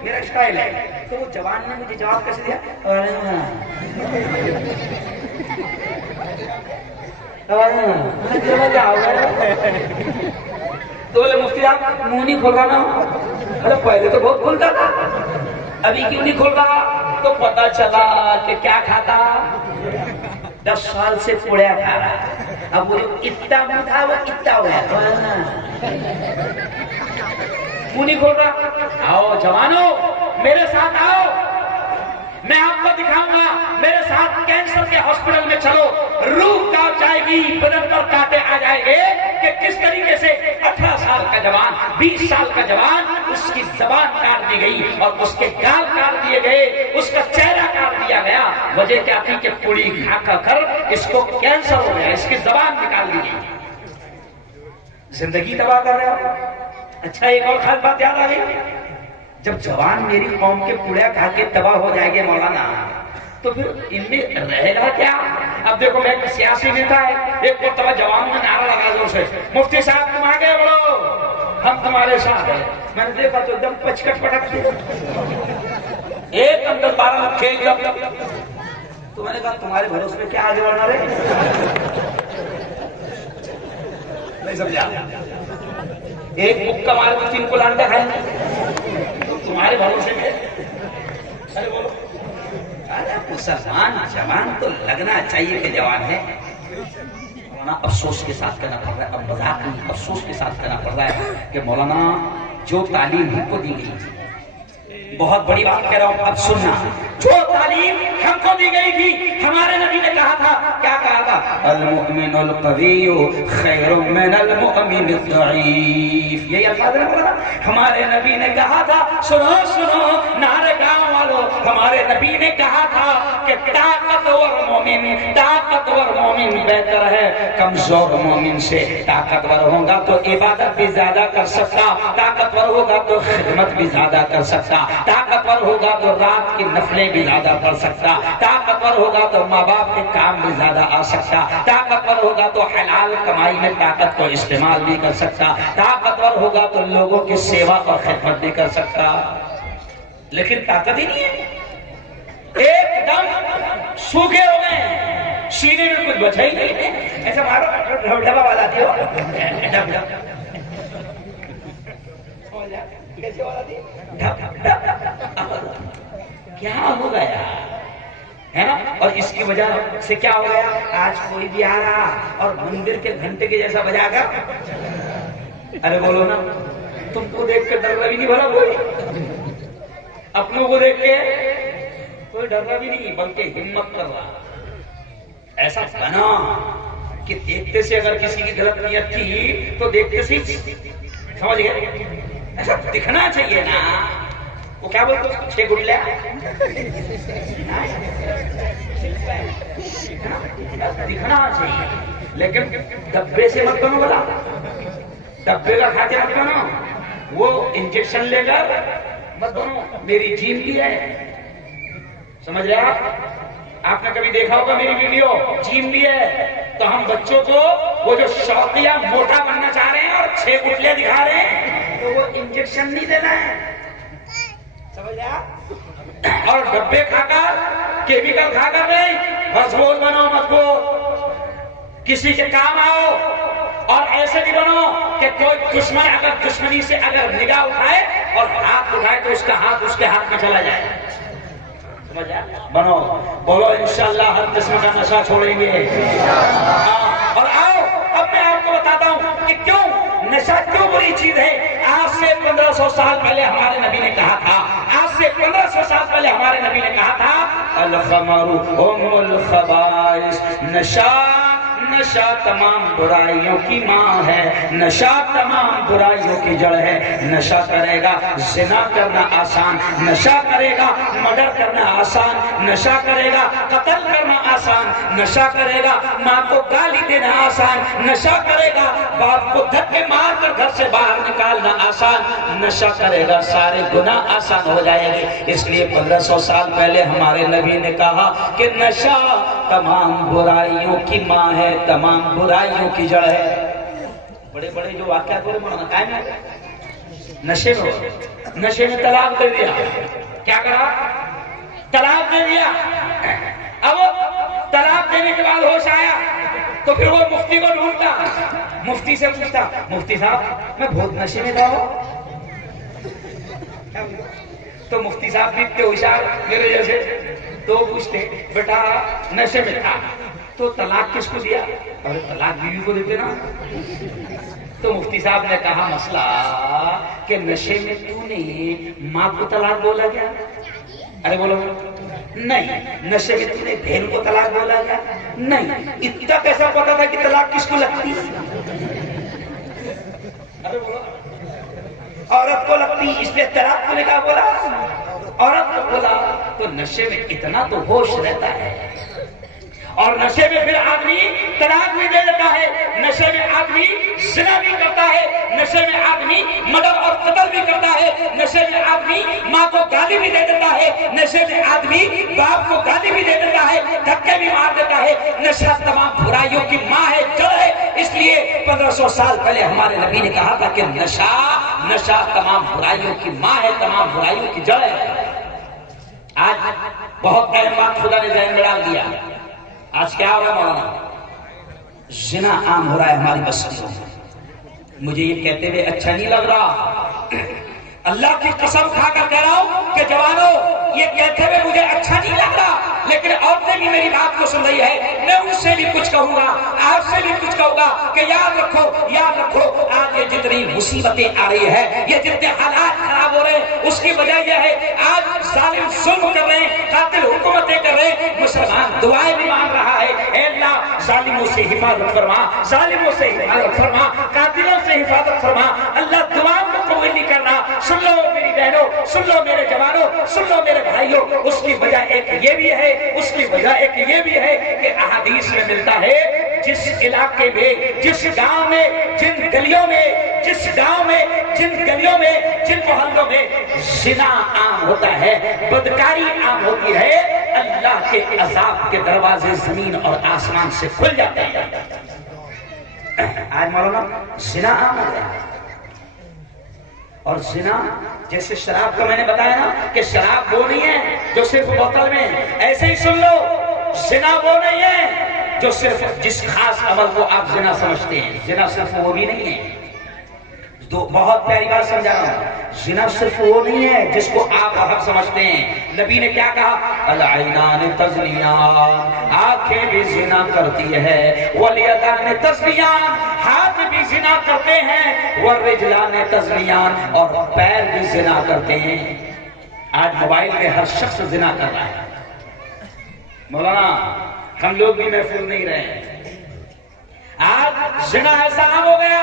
میرا اسٹائل ہے، تو وہ جوان نے مجھے جواب کیسے دیا؟ تو بولے مفتی آپ منہ نہیں کھول رہا نا، ارے پہلے تو بہت کھولتا تھا، ابھی کیوں نہیں کھول رہا؟ تو پتا چلا کہ کیا کھاتا، 10 سال سے پوڑیا کھا رہا، اب وہ اتنا منہ تھا وہ اتنا ہو گیا، منہ نہیں کھول رہا۔ آؤ جوانوں میرے ساتھ آؤ، میں آپ کو دکھاؤں گا، میرے ساتھ کینسر کے ہاسپٹل میں چلو، روح کانپ جائے گی، بدن پر کانٹے آ جائے گے کہ کس طریقے سے 18 سال کا جوان، 20 سال کا جوان، اس کی زبان کاٹ دی گئی اور اس کے گال کاٹ دیے گئے، اس کا چہرہ کاٹ دیا گیا، وجہ کیا تھی کہ پوڑی کھا کھا کر اس کو کینسر ہو گیا، اس کی زبان نکال دی گئی، زندگی تباہ کر رہے ہو۔ اچھا ایک اور خاص بات یاد آ گئی، جب جوان میری قوم کے پوڑیا کھا کے تباہ ہو جائے گے مولانا، تو پھر ان میں رہے گا کیا؟ اب دیکھو میں ایک سیاسی نیتا ہے، ایک مرتبہ جوانوں نے نعرہ لگا زور سے، مفتی صاحب تم آگے بڑھو ہم تمہارے ساتھ ہیں، میں نے دیکھا تو ایک دم پچکٹ پٹک دیا، ایک دم 10-12 لکھ ایک دم، تو میں نے کہا تمہارے بھروسے میں کیا آگے بڑھنا رہے؟ نہیں سمجھا؟ ایک مکہ مار کو 3 کو لانٹے کھائیں، تمہارے بھروسے میں، ارے بولو، ارے مسلمان جوان تو لگنا چاہیے کہ جوان ہے، مولانا افسوس کے ساتھ کہنا پڑ رہا ہے، اب مذاق نہیں، افسوس کے ساتھ کہنا پڑ رہا ہے کہ مولانا جو تعلیم ہم کو دی گئی تھی بہت بڑی بات کہہ رہا ہوں، اب سننا۔ جو تعلیم ہم کو دی گئی تھی، ہمارے نبی نے کہا تھا، کیا کہا تھا؟ المؤمن القوی خیر من المؤمن الضعیف، یہی الفاظ نے بولا۔ ہمارے نبی نے کہا تھا، سنو سنو نعرے گاؤں والوں، ہمارے نبی نے کہا تھا کہ طاقتور مومن بہتر ہے کمزور مومن سے۔ طاقتور ہوگا تو عبادت بھی زیادہ کر سکتا، طاقتور ہوگا تو خدمت بھی زیادہ کر سکتا، طاقتور ہوگا تو رات کی نفلیں بھی زیادہ پڑھ سکتا، طاقتور ہوگا تو ماں باپ کے کام بھی زیادہ آ سکتا، طاقتور ہوگا تو حلال کمائی میں طاقت کو استعمال بھی کر سکتا، طاقتور ہوگا تو لوگوں کی سیوا اور خدمت بھی کر سکتا۔ لیکن طاقت ہی نہیں ہے، ایک دم سوکھے ہو گئے، سینے میں کچھ بچا ہی نہیں ہے۔ ایسا مارو ڈبا والا تھی ہو، کیسے والا تھی؟ کیا ہو گیا ہے نا؟ اور اس کی وجہ سے کیا ہو گیا؟ آج کوئی بھی آ رہا اور مندر کے گھنٹے کے جیسا بجا کر، ارے بولو نا، تم کو دیکھ کے ڈر بھی نہیں بھلا کوئی، اپنوں کو دیکھ کے کوئی ڈر بھی نہیں بلکہ ہمت کر رہا۔ ایسا بنا کہ دیکھتے سے اگر کسی کی غلط نیت تھی تو دیکھتے سے سمجھ گئے، ایسا دکھنا چاہیے نا۔ وہ کیا بولتے ہیں، 6 گٹلے دکھنا چاہیے، لیکن ڈبے سے مت بنو، بلا ڈبے کا کھا کے مت بنو، وہ انجیکشن لے کر مت بنو۔ میری جیم بھی ہے، سمجھ رہے آپ نے کبھی دیکھا ہوگا میری ویڈیو، جیم بھی ہے۔ تو ہم بچوں کو وہ جو شوقیہ موٹا بننا چاہ رہے ہیں اور 6 گٹلے دکھا رہے ہیں، تو وہ انجیکشن نہیں دینا ہے، سمجھ رہے آپ؟ اور ڈبے کھا کر، کیمیکل کھا کر نہیں، مضبوط بنو، مضبوط، کسی کے کام آؤ۔ اور ایسے بھی بنو کہ کوئی دشمن اگر دشمنی سے اگر نگاہ اٹھائے اور ہاتھ اٹھائے تو اس کا ہاتھ اس کے ہاتھ میں چلا جائے، بنو۔ بولو انشاءاللہ ہر قسم کا نشہ چھوڑیں گے۔ اور آؤ اب میں آپ کو بتاتا ہوں کہ کیوں نشہ کیوں بری چیز ہے۔ آج سے 1500 سال پہلے ہمارے نبی نے کہا تھا، آج سے 1500 سال پہلے ہمارے نبی نے کہا تھا، الخمر ام الخبائث، نشہ تمام برائیوں کی ماں ہے، نشہ تمام برائیوں کی جڑ ہے۔ نشہ کرے گا زنا کرنا آسان، نشہ کرے گا مرڈر کرنا آسان، نشہ کرے گا قتل کرنا آسان، نشہ کرے گا ماں کو گالی دینا آسان، نشہ کرے گا باپ کو دھکے مار کر گھر سے باہر نکالنا آسان، نشہ کرے گا سارے گناہ آسان ہو جائیں گے۔ اس لیے 1500 سال پہلے ہمارے نبی نے کہا کہ نشہ تمام برائیوں کی ماں ہے، تمام برائیوں کی جڑ ہے۔ بڑے بڑے جو واقعات ہو رہے ہیں قائم ہے، نشے میں طلاق دے دیا، کیا کرا؟ طلاق دے دیا۔ اب طلاق دینے کے بعد ہوش آیا تو پھر وہ مفتی کو ڈھونڈتا، مفتی سے پوچھتا، مفتی صاحب میں بہت نشے میں تھا ہوں۔ تو مفتی صاحب بھی اتنے ہوشیار میرے جیسے، تو پوچھتے بیٹا نشے میں تھا تو طلاق کس کو دیا؟ ارے طلاق بیوی کو دیتے نا۔ تو مفتی صاحب نے کہا مسئلہ کہ نشے میں تو نے ماں کو طلاق بولا کیا؟ ارے بولو نہیں۔ نشے میں تو نے بہن کو طلاق بولا کیا؟ نہیں۔ اتنا کیسا پتا تھا کہ طلاق کس کو لگتی؟ ارے بولو عورت کو لگتی، اس لیے طلاق کو نے کہا بولا؟ عورت کو بولا تو نشے میں اتنا تو ہوش رہتا ہے، اور نشے میں پھر آدمی طلاق بھی دے دیتا ہے، نشے میں آدمی زنا بھی کرتا ہے، نشے میں آدمی مرڈر اور قتل بھی کرتا ہے، نشے میں آدمی ماں کو گالی بھی دے دیتا ہے، نشے میں آدمی باپ کو گالی بھی دے دیتا ہے، دھکے بھی مار دیتا ہے۔ نشہ تمام برائیوں کی ماں ہے، جڑ ہے۔ اس لیے 1500 سال پہلے ہمارے نبی نے کہا تھا کہ نشہ تمام برائیوں کی ماں ہے، تمام برائیوں کی جڑ ہے۔ آج بہت اہم بات خدا نے ذہن میں ڈال دیا۔ آج کیا ہو رہا ہے مولانا؟ زنا عام ہو رہا ہے ہماری بستیوں میں۔ مجھے یہ کہتے ہوئے اچھا نہیں لگ رہا، اللہ کی قسم کھا کر کہہ رہا ہوں کہ جوانوں یہ کہتے ہوئے مجھے اچھا نہیں لگ رہا، لیکن عورتیں بھی میری بات کو سن رہی ہے، میں ان سے بھی کچھ کہوں گا، آپ سے بھی کچھ کہوں گا کہ یاد رکھو آج یہ جتنی مصیبتیں آ رہی ہے، یہ جتنے حالات خراب ہو رہے ہیں، اس کی وجہ یہ ہے آج ظالم ظلم کر رہے ہیں، قاتل حکومتیں کر رہے ہیں، مسلمان دعائیں بھی مانگ رہا ہے، اے اللہ ظالموں سے حفاظت فرما، ظالموں سے حفاظت فرما، قاتلوں سے حفاظت فرما۔ اللہ دعاؤں کو قبول نہیں کرنا۔ سن لو میری بہنوں، سن لو میرے جوانوں، سن لو میرے بھائیوں، اس کی وجہ ایک یہ بھی ہے، اس کی وجہ ایک یہ بھی ہے کہ احادیث میں ملتا ہے جس علاقے میں، جس گاؤں میں، جن گلیوں میں، جس گاؤں میں، جن گلیوں میں، جن محلوں میں زنا عام ہوتا ہے، بدکاری عام ہوتی ہے، اللہ کے عذاب کے دروازے زمین اور آسمان سے کھل جاتے ہیں۔ آج مولانا زنا عام ہو گیا، اور زنا جیسے شراب کا میں نے بتایا نا کہ شراب وہ نہیں ہے جو صرف بوتل میں، ایسے ہی سن لو زنا وہ نہیں ہے جو صرف جس خاص عمل کو آپ زنا سمجھتے ہیں، زنا صرف وہ بھی نہیں ہے۔ بہت پیاری بات سمجھا رہا ہوں، زنا صرف وہ نہیں ہے جس کو آپ حق سمجھتے ہیں۔ نبی نے کیا کہا؟ العینان تزنیان، آنکھیں بھی زنا کرتی ہے، والیدان تزنیان، ہاتھ بھی زنا کرتے ہیں، والرجلان تزنیان، اور پیر بھی زنا کرتے ہیں۔ آج موبائل میں ہر شخص زنا کر رہا ہے۔ مولانا ہم لوگ بھی محفوظ نہیں رہے۔ آج زنا ایسا عام ہو گیا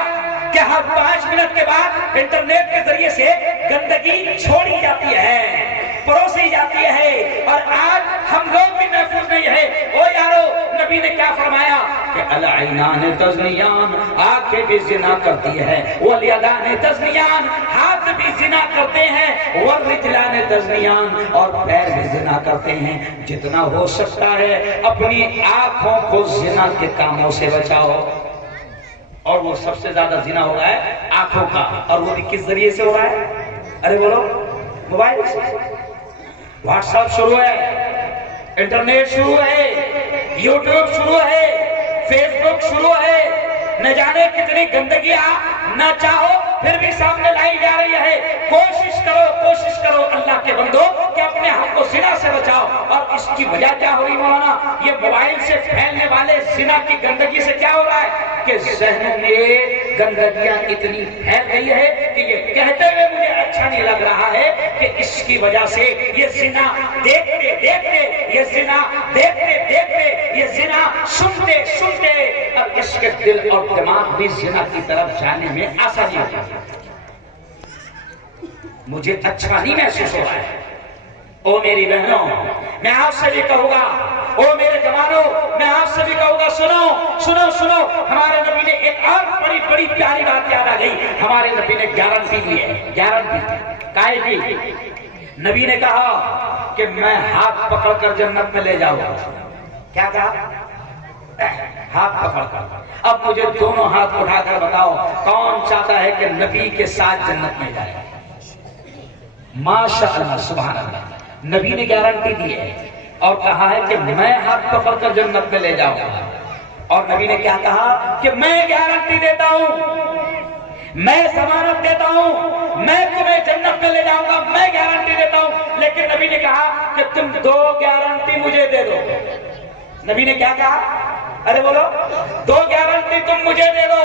کہ ہر 5 منٹ کے بعد انٹرنیٹ کے ذریعے سے گندگی چھوڑی جاتی ہے، پروسی جاتی ہے، اور آج ہم لوگ بھی محفوظ نہیں ہے۔ او یارو، نبی نے کیا فرمایا کہ العینان تزنیان، آنکھیں بھی زنا کرتی ہے، والیدان تزنیان، ہاتھ بھی زنا کرتے ہیں، والرجلان تزنیان، اور پیر بھی زنا کرتے ہیں۔ جتنا ہو سکتا ہے اپنی آنکھوں کو زنا کے کاموں سے بچاؤ۔ اور وہ سب سے زیادہ زنا ہو رہا ہے آنکھوں کا، اور وہ بھی کس ذریعے سے ہو رہا ہے؟ ارے بولو، موبائل سے، واٹس ایپ شروع ہے، انٹرنیٹ شروع ہے، یوٹیوب شروع ہے، فیس بک شروع ہے، نہ جانے کتنی گندگیاں نہ چاہو پھر بھی سامنے لائی جا رہی ہے۔ کوشش کرو اللہ کے بندو کہ اپنے آپ کو زنا سے بچاؤ۔ اور اس کی وجہ کیا ہو رہی مولانا؟ یہ موبائل سے پھیلنے والے زنا کی گندگی سے کیا ہو رہا ہے کہ ذہنوں میں گندگیاں اتنی پھیل گئی ہے کہ یہ کہتے ہوئے مجھے اچھا نہیں لگ رہا ہے کہ اس کی وجہ سے یہ زنا دیکھتے دیکھتے، یہ زنا دیکھتے دیکھتے، یہ زنا سنتے سنتے اب اس کے دل اور دماغ بھی زنا کی طرف جانے میں آسانی ہوتی ہے۔ مجھے اچھا نہیں محسوس ہو رہا ہے۔ او میری بہنوں، میں آپ سے بھی کہوں گا، او میرے جوانوں، میں آپ سے بھی کہوں گا، سنو، ہمارے نبی نے ایک اور بڑی پیاری بات یاد آ گئی۔ ہمارے نبی نے گارنٹی دی ہے، گارنٹی کائے دی؟ نبی نے کہا کہ میں ہاتھ پکڑ کر جنت میں لے جاؤں گا۔ کیا کہا؟ ہاتھ پکڑ کر۔ اب مجھے دونوں ہاتھ اٹھا کر بتاؤ کون چاہتا ہے کہ نبی کے ساتھ جنت میں جائے؟ ماشاءاللہ، سبحان اللہ، نبی نے گارنٹی دی ہے اور کہا ہے کہ میں ہاتھ پکڑ کر جنت میں لے جاؤں گا۔ اور نبی نے کیا کہا کہ میں گارنٹی دیتا ہوں، میں ضمانت دیتا ہوں، میں تمہیں جنت میں لے جاؤں گا، میں گارنٹی دیتا ہوں۔ لیکن نبی نے کہا کہ تم 2 گارنٹی مجھے دے دو۔ نبی نے کیا کہا؟ ارے بولو، 2 گارنٹی تم مجھے دے دو۔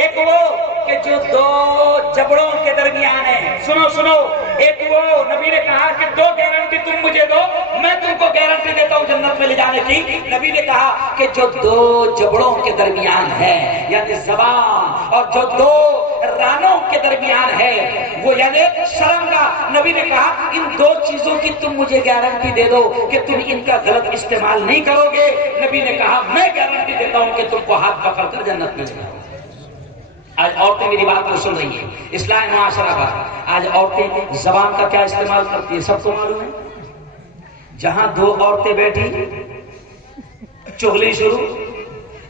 ایک وہ کہ جو 2 جبڑوں کے درمیان ہے، سنو، ایک وہ نبی نے کہا کہ 2 گارنٹی تم مجھے دو، میں تم کو گارنٹی دیتا ہوں جنت میں لے جانے کی۔ نبی نے کہا کہ جو 2 جبڑوں کے درمیان ہے یعنی زبان، اور جو 2 رانوں کے درمیان ہے وہ یعنی شرمگاہ، نبی نے کہا ان 2 چیزوں کی تم مجھے گارنٹی دے دو کہ تم ان کا غلط استعمال نہیں کرو گے۔ نبی نے کہا میں گارنٹی دیتا ہوں کہ تم کو ہاتھ پکڑ کر جنت میں لے جاؤ۔ آج عورتیں میری بات کو سن رہی ہیں، اسلامی معاشرہ کا آج عورتیں زبان کا کیا استعمال کرتی ہیں سب کو معلوم ہے۔ جہاں 2 عورتیں بیٹھی، چغلی شروع،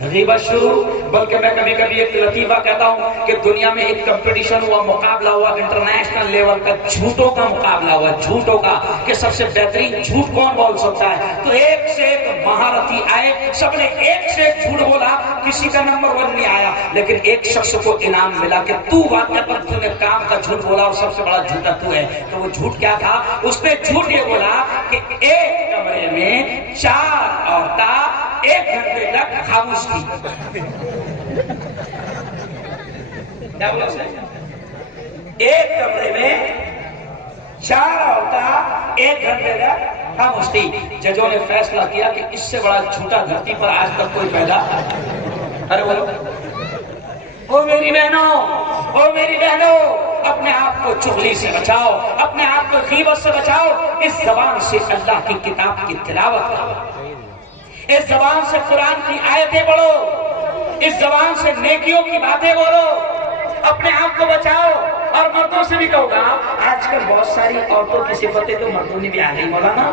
غیبت شروع۔ بلکہ میں کبھی کبھی ایک لطیفہ کہتا ہوں کہ دنیا میں ایک کمپٹیشن ہوا، مقابلہ ہوا انٹرنیشنل لیول کا، جھوٹوں کا مقابلہ ہوا، جھوٹوں کا، کہ سب سے بہترین جھوٹ کون بول سکتا ہے۔ تو ایک سے ایک مہارتی آئے، سب نے ایک سے ایک جھوٹ بولا، کسی کا نمبر 1 نہیں آیا، لیکن ایک شخص کو انعام ملا کہ تو واقعہ پر تو نے کام کا جھوٹ بولا اور سب سے بڑا جھوٹا تو ہے۔ تو وہ جھوٹ کیا تھا؟ اس نے جھوٹ یہ بولا کہ ایک کمرے میں 4 عورتیں 1 گھنٹے تک خاموش تھی۔ کیا بولا اس نے؟ ایک کمرے میں 4 عورتیں 1 گھنٹے کا ہاں مفتی ججوں نے فیصلہ کیا کہ اس سے بڑا جھوٹا دھرتی پر آج تک کوئی پیدا ارے بولو او میری بہنوں اپنے آپ کو چغلی سے بچاؤ، اپنے آپ کو غیبت سے بچاؤ، اس زبان سے اللہ کی کتاب کی تلاوت کرو، اس زبان سے قرآن کی آیتیں پڑھو، اس زبان سے نیکیوں کی باتیں بولو، اپنے آپ کو بچاؤ۔ اور مردوں سے بھی کہوں گا، آج کل بہت ساری عورتوں کی صفتیں تو مردوں نے بھی آ گئی مولانا،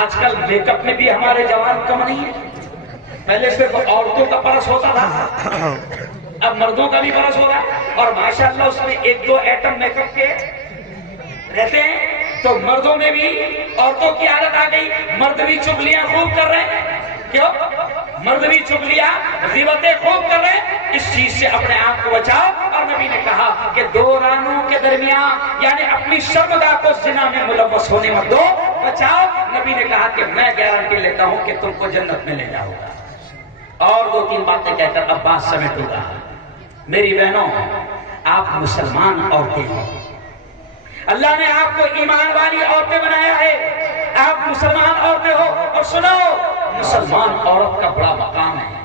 آج کل میک اپ میں بھی ہمارے جوان کم نہیں ہے، پہلے صرف عورتوں کا پرس ہوتا تھا، اب مردوں کا بھی پرس ہو رہا ہے، اور ماشاءاللہ اس میں 1-2 ایٹم میک اپ کے رہتے ہیں، تو مردوں میں بھی عورتوں کی عادت آ گئی، مرد بھی چغلیاں خوب کر رہے ہیں، کیوں؟ مرد بھی چغلیاں غیبتیں خوب کر رہے ہیں، اس چیز سے اپنے آپ کو بچاؤ۔ اور نبی نے کہا کہ 2 رانوں کے درمیان یعنی اپنی شرمگاہ کو زنا میں ملوث ہونے مت دو، بچاؤ۔ نبی نے کہا کہ میں گارنٹی لیتا ہوں کہ تم کو جنت میں لے جاؤں گا۔ اور 2-3 باتیں کہہ کر اب بات سمیٹوں گا۔ میری بہنوں، آپ مسلمان عورتیں ہیں، اللہ نے آپ کو ایمان والی عورتیں بنایا ہے، آپ مسلمان عورتیں ہو، اور سنو مسلمان عورت کا بڑا مقام ہے،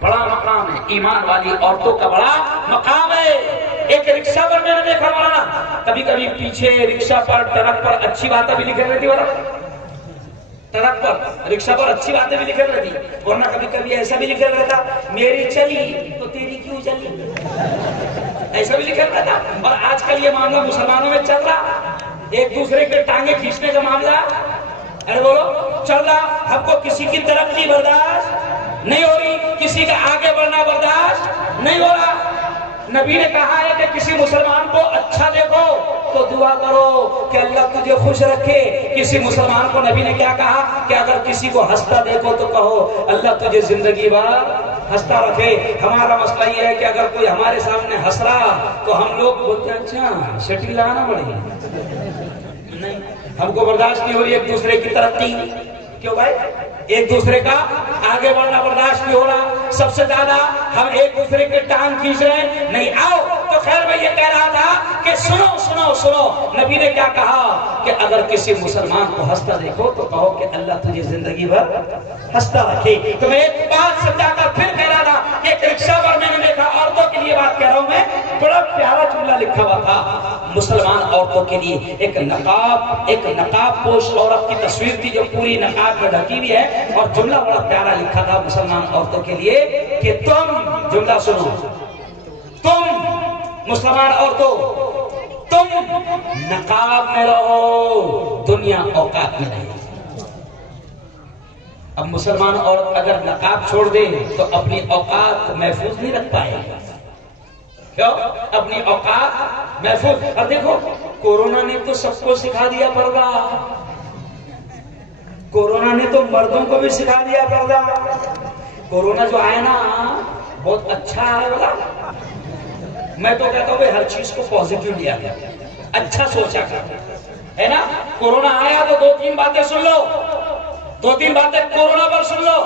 بڑا مقام ہے، ایمان والی عورتوں کا بڑا مقام ہے۔ ایک رکشہ پر میں نے دیکھا مولانا، کبھی کبھی پیچھے رکشہ پر ٹرک پر اچھی باتیں بھی لکھ رہی تھی، ٹرک پر رکشہ پر اچھی باتیں بھی لکھ رہی تھی، ورنہ کبھی کبھی ایسا بھی لکھ رہتا میری چلی تو تیری کیوں چلی، ایسا بھی لکھ رہا تھا۔ اور آج کل یہ معاملہ مسلمانوں میں چل رہا، ایک دوسرے کے ٹانگیں کھینچنے کا معاملہ ارے بولو چل رہا، ہم کو کسی کی ترقی برداشت نہیں ہو رہی، کسی کا آگے بڑھنا برداشت نہیں ہو رہا۔ نبی نے کہا ہے کہ کسی مسلمان کو اچھا دیکھو تو دعا کرو کہ اللہ تجھے خوش رکھے، کسی مسلمان کو نبی نے کیا کہا کہ اگر کسی کو ہنستا دیکھو تو کہو اللہ تجھے زندگی بھر ہنستا رکھے۔ ہمارا مسئلہ یہ ہے کہ اگر کوئی ہمارے سامنے ہنس رہا تو ہم لوگ بولتے ہیں اچھا شٹی لانا پڑے گی، نہیں، ہم کو برداشت نہیں ہو رہی ایک دوسرے کی ترقی، کیوں بھائی؟ ایک دوسرے کا آگے بڑھنا برداشت نہیں ہو رہا، سب سے زیادہ ہم ایک دوسرے کے ٹانگ کھینچ رہے ہیں، نہیں آؤ۔ تو خیر میں یہ کہہ رہا تھا کہ سنو سنو سنو، نبی نے کیا کہا کہ اگر کسی مسلمان کو ہنستا دیکھو تو کہو کہ اللہ تجھے زندگی بھر ہنستا رکھے۔ تو میں ایک بات سمجھا کر پھر کہہ رہا تھا کہ ایک رکشہ پر میں نے دیکھا، عورتوں کے لیے بات کہہ رہا ہوں میں، بڑا پیارا جملہ لکھا ہوا تھا مسلمان عورتوں کے لیے، ایک نقاب پوش عورت کی تصویر تھی جو پوری نقاب میں ڈھکی ہوئی ہے، اور جملہ بڑا پیارا لکھا تھا مسلمان عورتوں کے لیے کہ تم، جملہ سنو، تم مسلمان عورتوں تم نقاب میں رہو، دنیا اوقات میں رہے۔ اب مسلمان عورت اگر نقاب چھوڑ دے تو اپنی اوقات محفوظ نہیں رکھ پائے گا، کیوں؟ اپنی اوقات محفوظ۔ اور دیکھو کورونا نے تو سب کو سکھا دیا پردہ، کورونا نے تو مردوں کو بھی سکھا دیا پردہ۔ کورونا جو آیا نا بہت اچھا ہے، بولا میں تو کہتا ہوں ہر چیز کو پازیٹیو لیا گیا، اچھا سوچا کر، ہے نا۔ کورونا آیا تو 2-3 باتیں سن لو، 2-3 باتیں کورونا پر سن لو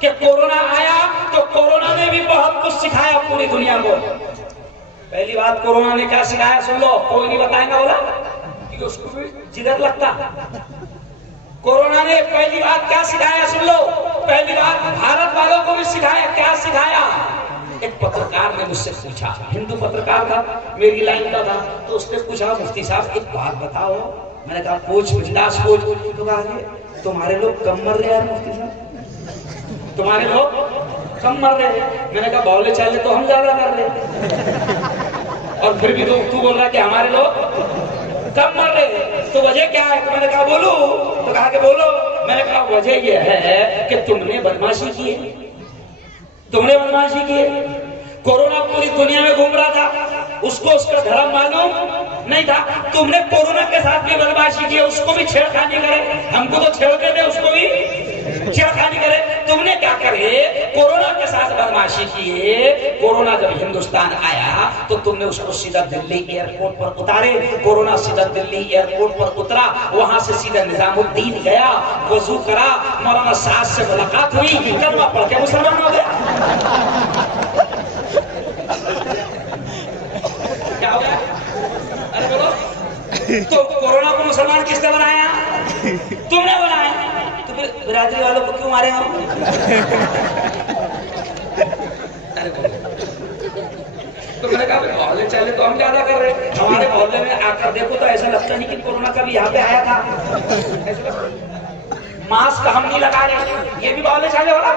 کہ کورونا آیا تو کورونا نے بھی بہت کچھ سکھایا پوری دنیا کو۔ پہلی بات کورونا نے کیا سکھایا سن لو، کوئی نہیں بتائیں گا، بولا کہ اس کو بھی جگر لگتا۔ کورونا نے پہلی بات کیا سکھایا سن لو، پہلی بات بھارت والوں کو بھی سکھایا، کیا سکھایا؟ ایک پترکار نے مجھ سے پوچھا، ہندو پترکار تھا، میری لائن کا تھا، تو اس نے پوچھا مفتی صاحب ایک بات بتاؤ۔ میں نے کہا پوچھ بنداس پوچھ۔ تو کہا تمہارے لوگ کم مر رہے ہیں مفتی صاحب، تمہارے لوگ کم مر رہے ہیں۔ میں نے کہا بولے چلے تو ہم زیادہ مر رہے ہیں، اور پھر بھی تو بول رہا کہ ہمارے لوگ کم مر رہے ہیں، تو وجہ کیا ہے؟ تو میں نے کہا بولو، تو کہا کہ بولو۔ میں نے کہا وجہ یہ ہے کہ تم نے بدماشی کی ہے، تم نے بدماشی کی ہے۔ کورونا پوری دنیا میں گھوم رہا تھا، اس کو اس کا دھرم معلوم نہیں تھا، تم نے کورونا کے ساتھ بھی بدماشی کی ہے، اس کو بھی چھیڑخانی کرے، ہم کو تو چھیڑتے تھے، اس کو بھی چھیڑخانی کرے۔ تم نے کیا کرے؟ کورونا کے ساتھ بدماشی کیے۔ کورونا جب ہندوستان آیا تو تم نے اس کو سیدھا دلی ایئرپورٹ پر اتارے، کورونا سیدھا دلی ایئرپورٹ پر اترا، وہاں سے سیدھا نظام الدین گیا، وضو کرا، مولانا سعد سے ملاقات ہوئی، کلمہ پڑھ کے مسلمان ہو گیا۔ کیا ہو گیا؟ ارے بولو تو کورونا کو مسلمان کس نے بنایا؟ تم نے بنایا. تو پھر برادری والوں کو کیوں مارے ہو؟ تو میں نے کہا محلے چلے تو ہم زیادہ کر رہے ہیں. ہمارے محلے میں آ کر دیکھو تو ایسا لگتا نہیں کہ کورونا کبھی یہاں پہ آیا تھا. ماسک ہم نہیں لگا رہے. یہ بھی باولے چالے والا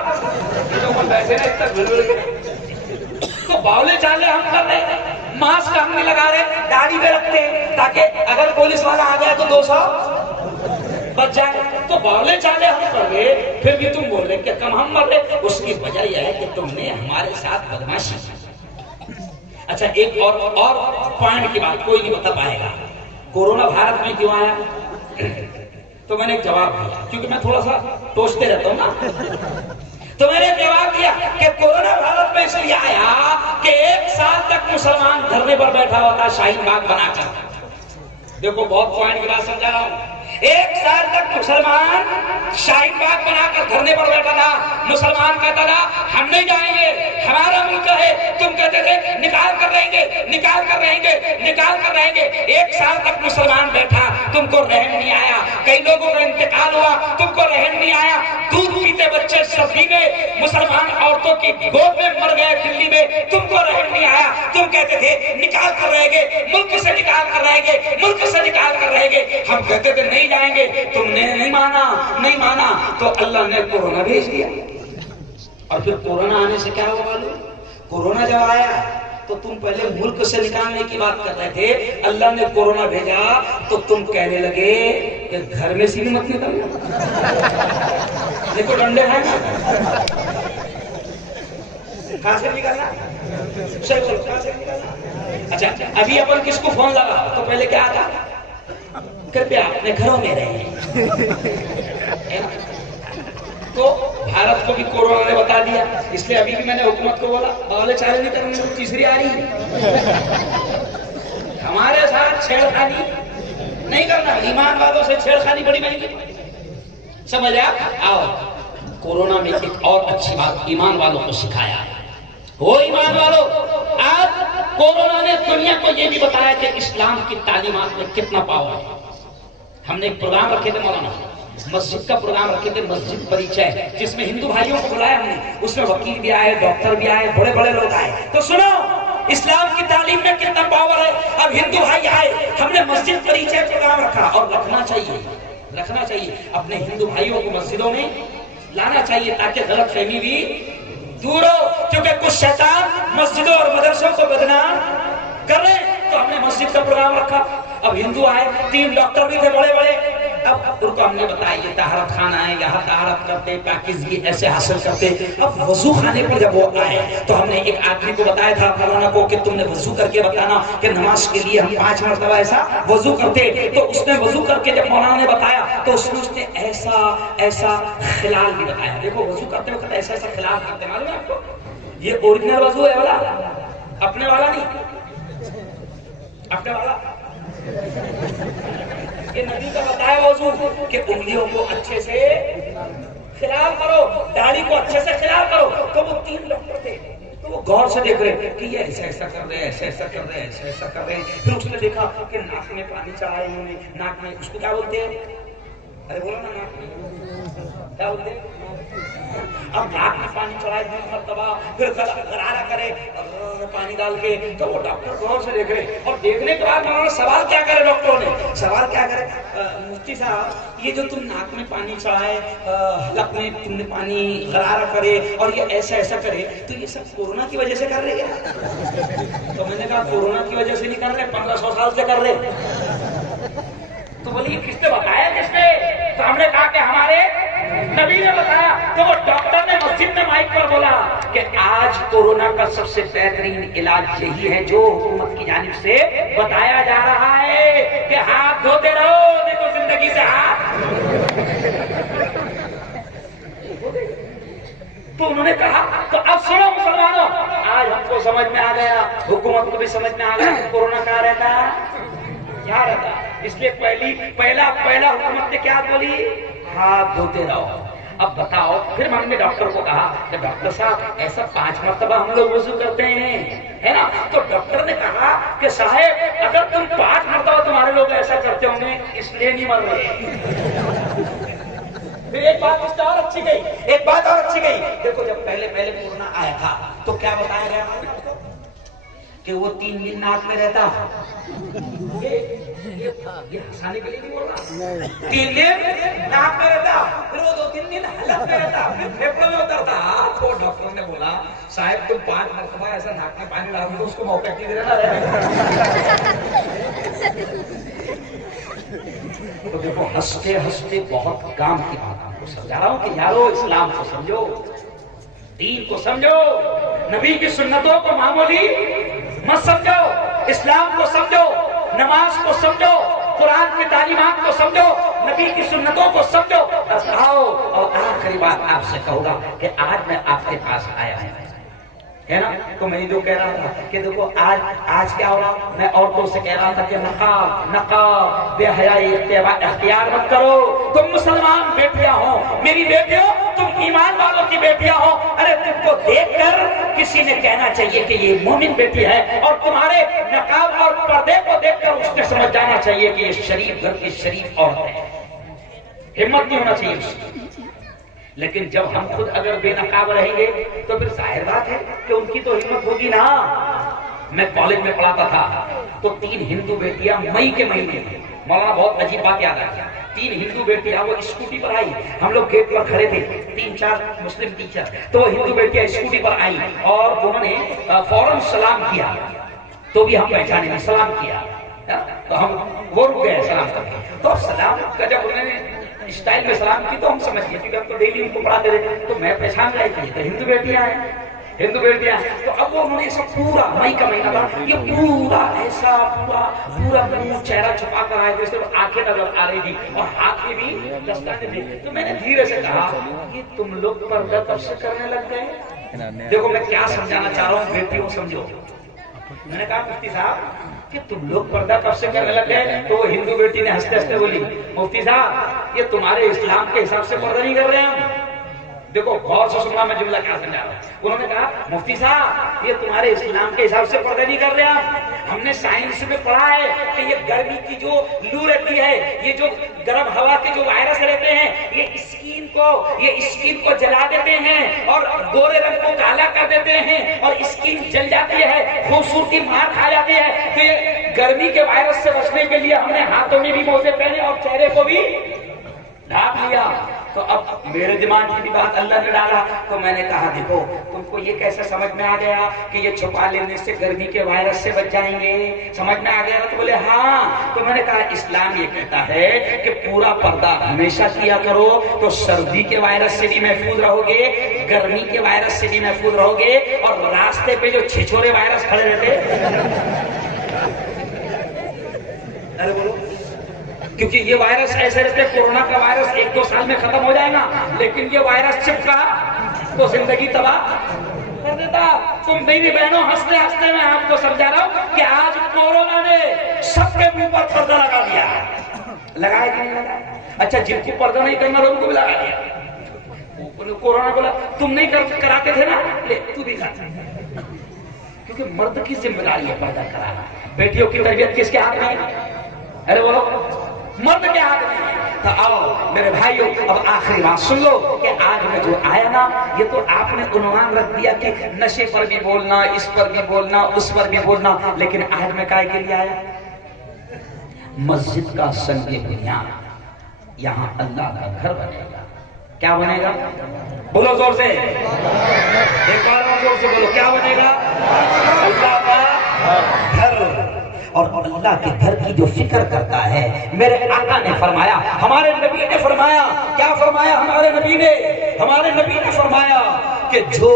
بیٹھے نا اتنا تو باولے چالے ہم کر رہے ہیں. ماسک ہم نہیں لگا رہے, داڑھی پہ رکھتے ہیں تاکہ اگر پولیس والا آ گیا تو 200 بچ جائے. تو باولے چالے ہم کر رہے, پھر بھی تم بول رہے کہ کم ہم مر رہے. اس کی وجہ یہ ہے کہ تم نے ہمارے ساتھ بدماشی. اچھا ایک اور پوائنٹ کی بات کوئی نہیں بتا پائے گا, کورونا بھارت میں کیوں آیا؟ تو میں نے ایک جواب دیا, کیونکہ میں تھوڑا سا ٹوستے رہتا ہوں نا. تو میں نے جواب دیا کہ کورونا بھارت میں اس لیے آیا کہ 1 سال تک مسلمان دھرنے پر بیٹھا ہوتا شاہین باغ بنا کر. دیکھو بہت پوائنٹ کی بات سمجھا رہا ہوں. 1 سال تک مسلمان شاہین باغ بنا کر دھرنے پر بیٹھا تھا. مسلمان کہتا تھا ہم نہیں جائیں گے, ہمارا ملک ہے. تم کہتے تھے نکال کر رہیں گے, نکال کر رہیں گے, نکال کر رہیں گے. 1 سال تک مسلمان بیٹھا, تم کو رحم نہیں آیا. کئی لوگوں کا انتقال ہوا, تم کو رحم نہیں آیا. دودھ پیتے بچے سردی میں مسلمان عورتوں کی گود میں مر گئے دلی میں, تم کو رحم نہیں آیا. تم کہتے تھے نکال کر رہیں گے, ملک سے نکال کر رہیں گے, ملک سے نکال کر رہیں گے. ہم کہتے تھے نہیں جائیں گے, تم نے نہیں مانا, نہیں مانا. تو اللہ نے کورونا بھیج دیا. اور پھر کورونا آنے سے کیا ہوا معلوم؟ کورونا جب آیا تو تم پہلے ملک سے نکالنے کی بات کر رہے تھے, اللہ نے کورونا بھیجا تو تم کہنے لگے کہ گھر میں سے بھی مت نکلنا. دیکھو ڈنڈے ہیں کہاں سے نکلنا, صحیح بولو کہاں سے نکلنا. اچھا ابھی اپن کس کو فون لگا تو پہلے کیا تھا, کرپیا اپنے گھروں میں رہیں. تو بھارت کو بھی کورونا نے بتا دیا, اس لیے ابھی بھی میں نے حکومت کو بولا باولے چالے نہیں کرنے. تیسری آ رہی ہے, ہمارے ساتھ چھیڑخانی نہیں کرنا. ایمان والوں سے چھیڑخانی بڑی مہنگی. سمجھ آؤ. کورونا میں ایک اور اچھی بات ایمان والوں کو سکھایا. وہ ایمان والوں, آج کورونا نے دنیا کو یہ بھی بتایا کہ اسلام کی تعلیمات میں کتنا پاور ہے. ہم نے ایک پروگرام رکھے تھے مولانا, مسجد کا پروگرام رکھے تھے, مسجد پریچے, جس میں ہندو بھائیوں کو بلایا ہم نے. اس میں وکیل بھی آئے, ڈاکٹر بھی آئے, بڑے بڑے لوگ آئے. تو سنو اسلام کی تعلیم میں کتنا پاور ہے. اب ہندو بھائی آئے, ہم نے مسجد پریچے پروگرام رکھا, اور رکھنا چاہیے, رکھنا چاہیے. اپنے ہندو بھائیوں کو مسجدوں میں لانا چاہیے تاکہ غلط فہمی بھی دور ہو. کیونکہ کچھ شیطان مسجدوں اور مدرسوں کو بدنام کر رہے ہیں. تو ہم نے مسجد کا پروگرام رکھا. اب ہندو آئے, 3 ڈاکٹر بھی تھے بڑے بڑے. اب ان کو ہم نے بتایا یہ طہارت خانہ ہے, یہاں طہارت کرتے, پاکیزگی ایسے حاصل کرتے. اب وضو خانے پر جب وہ آئے تو ہم نے ایک آدمی کو بتایا تھا مولانا کو کہ تم نے وضو کر کے بتانا کہ نماز کے لیے ہم 5 مرتبہ ایسا وضو کرتے. تو اس نے وضو کر کے جب مولانا نے بتایا تو اس نے ایسا ایسا خلال بھی بتایا. دیکھو وضو کرتے وقت ایسا ایسا خلال کرتے, معلوم ہے آپ کو؟ یہ اوریجنل وضو ہے والا, اپنے والا نہیں, اپنے والا. یہ نبی کا بتایا وضو کہ انگلیوں کو اچھے سے خلال کرو, داڑھی کو اچھے سے خلال کرو. تو وہ 3 ڈاکٹر تھے, تو وہ غور سے دیکھ رہے کہ یہ ایسا ایسا کر رہے ہیں, ایسا ایسا کر رہے ہیں, ایسا ایسا کر رہے ہیں. پھر اس نے دیکھا کہ ناک میں پانی چڑھائے انہوں نے, ناک میں, اس کو کیا بولتے ہیں, ارے بولو نا, ناک میں کیا بولتے ہیں. اب ناک میں پانی چڑھائے 2 مرتبہ, پھر غرارہ کرے پانی ڈال کے. تو وہ ڈاکٹر غور سے دیکھ رہے, اور دیکھنے کے بعد انہوں نے سوال کیا کرے, ڈاکٹروں نے سوال کیا کرے, مفتی صاحب یہ جو تم ناک میں پانی چڑھائے, حلق میں تم نے پانی غرارہ کرے, اور یہ ایسا ایسا کرے, تو یہ سب کورونا کی وجہ سے کر رہے ہیں. تو میں نے کہا کورونا کی وجہ سے نہیں کر رہے, 1500 سال سے کر رہے. تو بولی یہ کس نے بتایا, کس نے؟ تو ہم نے کہا کہ ہمارے نبی نے بتایا. تو وہ ڈاکٹر نے مسجد میں مائک پر بولا کہ آج کورونا کا سب سے بہترین علاج یہی ہے جو حکومت کی جانب سے بتایا جا رہا ہے کہ ہاتھ دھوتے رہو. دیکھو زندگی سے ہاتھ. تو انہوں نے کہا تو اب سنو مسلمانوں, آج ہم کو سمجھ میں آ گیا, حکومت کو بھی سمجھ میں آ گیا کہ کورونا کہاں رہتا ہے, کیا رہتا. اس لیے پہلا حکومت نے کیا بولی, ہاتھ دھوتے رہو. اب بتاؤ، پھر ہم نے ڈاکٹر کو کہا کہ ڈاکٹر صاحب ایسا 5 مرتبہ ہم لوگ وضو کرتے ہیں، ہے نا؟ تو ڈاکٹر نے کہا کہ صاحب اگر تم 5 مرتبہ تمہارے لوگ ایسا کرتے ہوں گے اس لیے نہیں مر رہے۔ پھر ایک بات اس اور اچھی گئی، ایک بات اور اچھی گئی، دیکھو جب پہلے کورونا آیا تھا تو کیا بتایا گیا کہ وہ 3 دن ناک میں رہتا، یہ ہنسانے کے لیے نہیں بول رہا، 3 دن ناک میں رہتا، پھر وہ 2-3 دن حلق میں رہتا، پھر پھیپڑوں میں اترتا۔ تو ڈاکٹر نے بولا صاحب تم 5 مرتبہ ایسا ناک میں پانی ڈال دو اس کو موقع نہیں دینا رہے۔ تو دیکھو ہنستے ہنستے بہت کام کی بات آپ کو سمجھا رہا ہوں کہ یارو اسلام کو سمجھو، دین کو سمجھو، نبی کی سنتوں کو معمولی مت سمجھو، اسلام کو سمجھو، نماز کو سمجھو، قرآن کی تعلیمات کو سمجھو، نبی کی سنتوں کو سمجھو۔ بس آؤ، اور آخری بات آپ سے کہوں گا کہ آج میں آپ کے پاس آیا ہے نا، تو میں جو کہہ رہا تھا کہ دیکھو آج کیا ہو رہا، میں عورتوں سے کہہ رہا تھا کہ نقاب بے حیائی اختیار مت کرو، تم مسلمان بیٹیاں ہو، میری بیٹیوں تم ایمان والوں کی بیٹیاں ہو، ارے تم کو دیکھ کر کسی نے کہنا چاہیے کہ یہ مومن بیٹی ہے، اور تمہارے نقاب اور پردے کو دیکھ کر اس نے سمجھ جانا چاہیے کہ یہ شریف گھر کی شریف عورت ہے، ہمت نہیں ہونا چاہیے اس کی۔ لیکن جب ہم خود اگر بے نقاب رہیں گے تو پھر ظاہر بات ہے کہ ان کی تو ہمت ہوگی نا۔ میں کالج میں پڑھاتا تھا تو 3 ہندو بیٹیاں مئی کے مہینے میں، مولانا بہت عجیب بات یاد آئی، 3 ہندو بیٹیاں وہ اسکوٹی پر آئی، ہم لوگ گیٹ پر کھڑے تھے، 3-4 مسلم ٹیچر، تو وہ ہندو بیٹیاں اسکوٹی پر آئی اور انہوں نے فوراً سلام کیا، تو بھی ہم پہچانے میں سلام کیا، تو ہم وہ رک گئے سلام کرتے، تو سلام کا جب انہوں نے اسٹائل میں سلام کی تو ہم سمجھ گئے کیونکہ ہم تو ڈیلی ان کو پڑھاتے رہے، تو میں پہچان گیا کہ یہ تو ہندو بیٹیاں ہیں، ہندو بیٹیاں۔ تو اب وہ انہوں نے ایسا پورا مئی کا مہینہ تھا، یہ پورا ایسا پورا منہ چہرہ چھپا کر آئے تھے، آنکھیں نظر آ رہی تھی اور ہاتھ میں بھی دستانے تھے، تو میں نے دھیرے سے کہا کہ تم لوگ پردہ کب سے کرنے لگ گئے؟ دیکھو میں کیا سمجھانا چاہ رہا ہوں، بیٹیوں سمجھو۔ میں نے کہا مفتی صاحب کہ تم لوگ پردہ کب سے کرنے لگ گئے؟ تو وہ ہندو بیٹی نے ہنستے ہنستے بولی مفتی صاحب یہ تمہارے اسلام کے حساب سے پردہ نہیں کر رہے ہم۔ دیکھو غور سے سننا میں جملہ کیا سمجھا رہا ہوں، انہوں نے کہا مفتی صاحب یہ تمہارے اسلام کے حساب سے پردہ نہیں کر رہے ہم نے سائنس میں پڑھا ہے کہ یہ گرمی کی جو لو رہتی ہے، یہ جو گرم ہوا کے جو وائرس رہتے ہیں، یہ اسکین کو جلا دیتے ہیں اور گورے رنگ کو کالا کر دیتے ہیں اور اسکین جل جاتی ہے، خوبصورتی مار کھا جاتی ہے، تو یہ گرمی کے وائرس سے بچنے کے لیے ہم نے ہاتھوں میں بھی موزے پہنے اور چہرے کو بھی ڈھانپ لیا۔ تو اب میرے دماغ کی بھی بات اللہ نے ڈالا، تو میں نے کہا دیکھو تم کو یہ کیسے سمجھ میں آ گیا کہ یہ چھپا لینے سے گرمی کے وائرس سے بچ جائیں گے؟ سمجھ میں آ گیا؟ تو بولے ہاں۔ تو میں نے کہا اسلام یہ کہتا ہے کہ پورا پردہ ہمیشہ کیا کرو تو سردی کے وائرس سے بھی محفوظ رہو گے، گرمی کے وائرس سے بھی محفوظ رہو گے، اور راستے پہ جو چھچورے وائرس کھڑے رہتے، ارے بولو، کیونکہ یہ وائرس ایسے رہتے، کورونا کا وائرس 1-2 سال میں ختم ہو جائے گا، لیکن یہ وائرس چپکا تو زندگی تباہ کر دیتا۔ تم میری بہنوں ہنستے ہنستے میں آپ کو سمجھا رہا ہوں کہ آج کورونا نے سب کے منہ پر پردہ لگا دیا، لگایا کہ نہیں لگایا؟ اچھا جن کو پردہ نہیں کرنا ان کو بھی لگا دیا، کورونا بولا تم نہیں کراتے تھے نا، لے تو بھی کرا، کیونکہ مرد کی ذمہ داری ہے پردہ کرانا، بیٹیوں کی تربیت کس کے ہاتھ میں ہے؟ ارے بولو مرد کے ہاتھ میں۔ تو آؤ میرے بھائیو اب آخری بات سن لو کہ آج میں جو آیا نا، یہ تو آپ نے عنوان رکھ دیا کہ نشے پر بھی بولنا، اس پر بھی بولنا، اس پر بھی بولنا، لیکن آج میں کائے کے لیے آیا؟ مسجد کا سنگ بنیاد، یہاں اللہ کا گھر بنے گا۔ کیا بنے گا؟ بولو زور سے، ایک بار اور زور سے بولو، کیا بنے گا؟ اللہ کا گھر۔ اور اللہ کے گھر کی جو فکر کرتا ہے، میرے آقا نے فرمایا، ہمارے نبی نے فرمایا، کیا فرمایا ہمارے نبی نے فرمایا کہ جو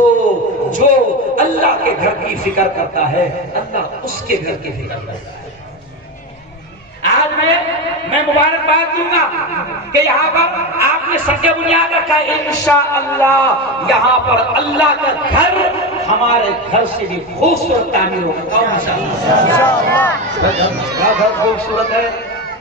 اللہ کے گھر کی فکر کرتا ہے، اللہ اس کے گھر کی فکر کرتا ہے۔ آج میں مبارکباد دوں گا کہ یہاں پر آپ نے سب کے بنیاد رکھا ہے، انشاءاللہ یہاں پر اللہ کا گھر ہمارے گھر سے بھی خوبصورت تعمیر ہوگا۔ انشاءاللہ گھر خوبصورت ہے،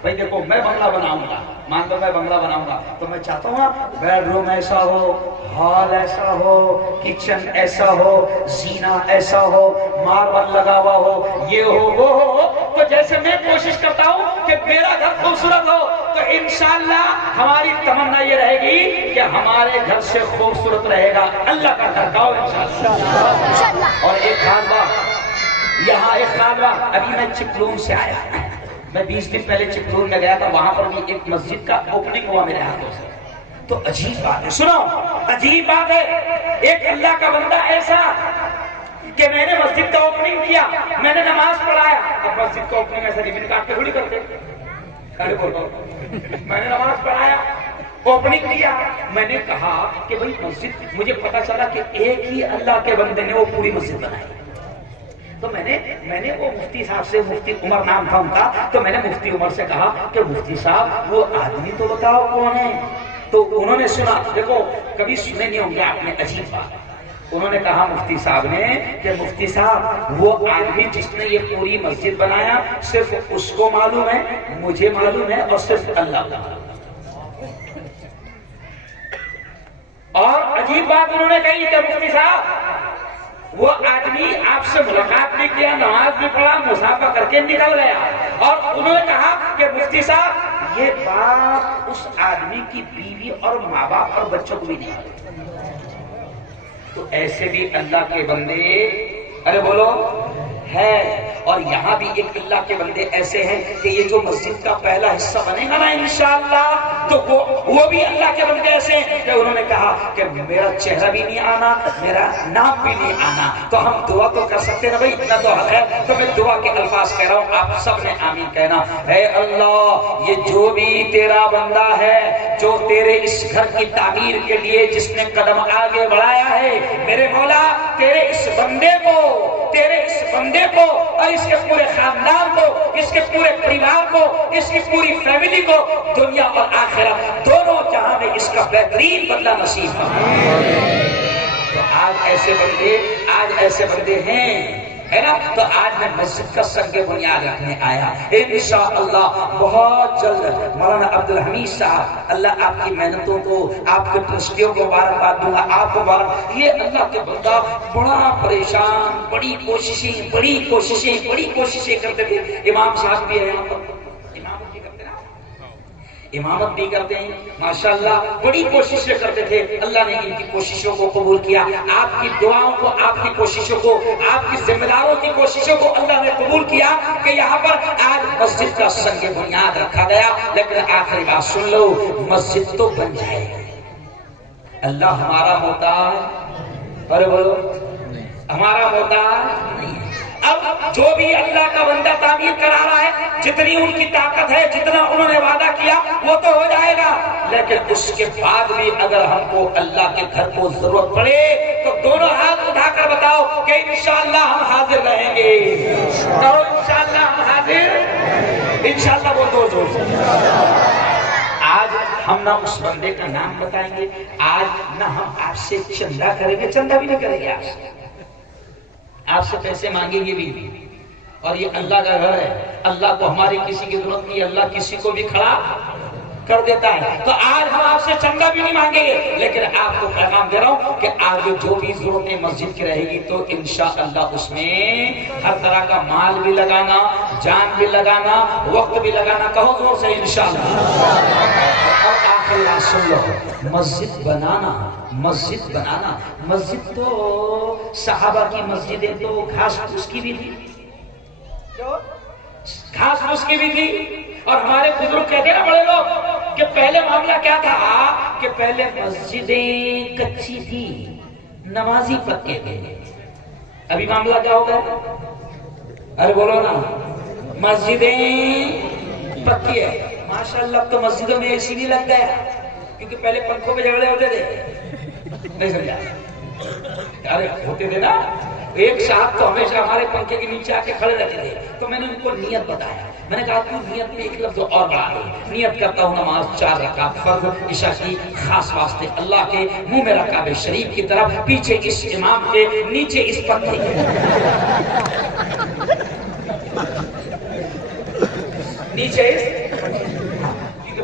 بھائی دیکھو میں بنگلہ بناؤں گا، مان لو میں بنگلہ بناؤں گا تو میں چاہتا ہوں بیڈ روم ایسا ہو، ہال ایسا ہو، کچن ایسا ہو، زینہ ایسا ہو، ماربل لگا ہوا ہو، یہ ہو وہ ہو. تو جیسے میں کوشش کرتا ہوں کہ میرا گھر خوبصورت ہو، تو انشاءاللہ ہماری تمنا یہ رہے گی کہ ہمارے گھر سے خوبصورت رہے گا اللہ کا گھر کا انشاءاللہ. اور ایک خاص بات، یہاں ایک خاص بات، ابھی میں چپلون سے آیا، میں 20 دن پہلے چپلون میں گیا تھا، وہاں پر بھی ایک مسجد کا اوپننگ ہوا میرے ہاتھوں سے. تو عجیب بات ہے، سنو عجیب بات ہے، ایک اللہ کا بندہ ایسا کہ میں نے مسجد کا اوپننگ کیا، میں نے نماز پڑھایا. اب مسجد کا اوپننگ ایسا نہیں کاٹ کے تھوڑی کرتے، میں نے نماز پڑھایا، اوپننگ کیا. میں نے کہا کہ بھئی مسجد، مجھے پتا چلا کہ ایک ہی اللہ کے بندے نے وہ پوری مسجد بنائی. تو میں نے وہ مفتی صاحب سے، مفتی عمر نام تھا ان کا، تو میں نے مفتی عمر سے کہا کہ مفتی صاحب وہ آدمی تو بتاؤ کون ہے. تو انہوں نے سنا، دیکھو کبھی سنے نہیں ہوں گے آپ نے، عجیب بات. انہوں نے کہا مفتی صاحب نے کہ مفتی صاحب وہ آدمی جس نے یہ پوری مسجد بنایا صرف اس کو معلوم ہے، مجھے معلوم ہے، اور صرف اللہ کو. اور عجیب بات انہوں نے کہی کہ مفتی صاحب وہ آدمی آپ سے ملاقات بھی کیا، نماز بھی پڑھا، مسافہ کر کے نکل گیا. اور انہوں نے کہا کہ مفتی صاحب یہ بات اس آدمی کی بیوی اور ماں باپ اور بچوں کو بھی نہیں آتی. تو ایسے بھی اللہ کے بندے، ارے بولو، ہے. اور یہاں بھی ایک اللہ کے بندے ایسے ہیں کہ یہ جو مسجد کا پہلا حصہ بنے گا نا انشاءاللہ، تو وہ بھی اللہ کے بندے ایسے ہیں کہ انہوں نے کہا کہ میرا چہرہ بھی نہیں آنا، میرا نام بھی نہیں آنا. تو ہم دعا تو کر سکتے ہیں نا بھائی، اتنا تو حق ہے. تو میں دعا کے الفاظ کہہ رہا ہوں، آپ سب نے آمین کہنا. اے اللہ، یہ جو بھی تیرا بندہ ہے جو تیرے اس گھر کی تعمیر کے لیے جس نے قدم آگے بڑھایا ہے، میرے مولا تیرے اس بندے کو، تیرے اس بندے کو اور اس کے پورے خاندان کو، اس کے پورے پریوار کو، اس کی پوری فیملی کو دنیا اور آخرت دونوں جہاں میں اس کا بہترین بدلہ نصیب فرمائے. تو آج ایسے بندے ہیں، ہے نا. تو آج میں مسجد کا سنگ بنیاد رکھنے آیا. انشاءاللہ بہت جلد مولانا عبدالحمید صاحب، اللہ آپ کی محنتوں کو، آپ کے ٹرسٹیوں کو مبارکباد دوں گا، آپ کو مبارک. یہ اللہ کے بندہ بڑا پریشان، بڑی کوششیں کرتے تھے. امام صاحب بھی ہے یہاں پر، امامت بھی کرتے ہیں ماشاءاللہ، بڑی کوششیں کرتے تھے. اللہ نے ان کی کوششوں کو قبول کیا، آپ کی دعاؤں کو، آپ کی کوششوں کو، آپ کی ذمہ داروں کی کوششوں کو اللہ نے قبول کیا کہ یہاں پر آج مسجد کا سنگ بنیاد رکھا گیا. لیکن آخری بات سن لو، مسجد تو بن جائے گی. اللہ ہمارا محتاج، ارے بولو، ہمارا محتاج نہیں ہے. اب جو بھی اللہ کا بندہ تعمیر کرا رہا ہے، جتنی ان کی طاقت ہے، جتنا انہوں نے وعدہ کیا وہ تو ہو جائے گا. لیکن اس کے بعد بھی اگر ہم کو اللہ کے گھر کو ضرورت پڑے تو دونوں ہاتھ اٹھا کر بتاؤ کہ انشاءاللہ ہم حاضر رہیں گے. انشاءاللہ ہم حاضر، انشاءاللہ وہ دو زور سے. آج ہم نہ اس بندے کا نام بتائیں گے، آج نہ ہم آپ سے چندہ کریں گے، چندہ بھی نہیں کریں گے آپ سے پیسے مانگیں گے بھی. اور یہ اللہ کا گھر ہے، اللہ کو ہماری کسی کی ضرورت نہیں، اللہ کسی کو بھی کھڑا کر دیتا ہے. تو آج ہم آپ سے چندہ بھی نہیں مانگیں گے، لیکن آپ کو پیغام دے رہا ہوں کہ آگے جو بھی ضرورتیں مسجد کی رہے گی تو انشاءاللہ اس میں ہر طرح کا مال بھی لگانا، جان بھی لگانا، وقت بھی لگانا. کہو زور سے انشاءاللہ. اور آخری بات سن لو، مسجد بنانا، مسجد تو صحابہ کی مسجدیں تو گھاس پھوس کی بھی تھی، گھاس پھوس کی بھی تھی. اور ہمارے بزرگ کہتے ہیں نا بڑے لوگ کہ پہلے معاملہ کیا تھا کہ پہلے مسجدیں کچی تھی، نمازی پکے تھے. ابھی معاملہ کیا ہو گیا؟ ارے بولو نا، مسجدیں پکی ہے. ماشاءاللہ اب تو مسجدوں میں اے سی بھی لگ گیا، کیونکہ پہلے پنکھوں پہ جھگڑے ہوتے تھے، نہیں سمجھا؟ ارے ہوتے تھے نا. ایک صاحب تو ہمیشہ ہمارے پنکھے کے نیچے آ کے کھڑے رہتے تھے. تو میں نے ان کو نیت بتایا، میں نے کہا تو نیت میں ایک لفظ اور بڑھا دے. نیت کرتا ہوں نماز 4 رکعت فرض عشاء کی خاص واسطے اللہ کے، منہ میں کعبہ شریف کی طرف، پیچھے اس امام کے، نیچے اس پنکھے کے، نیچے اس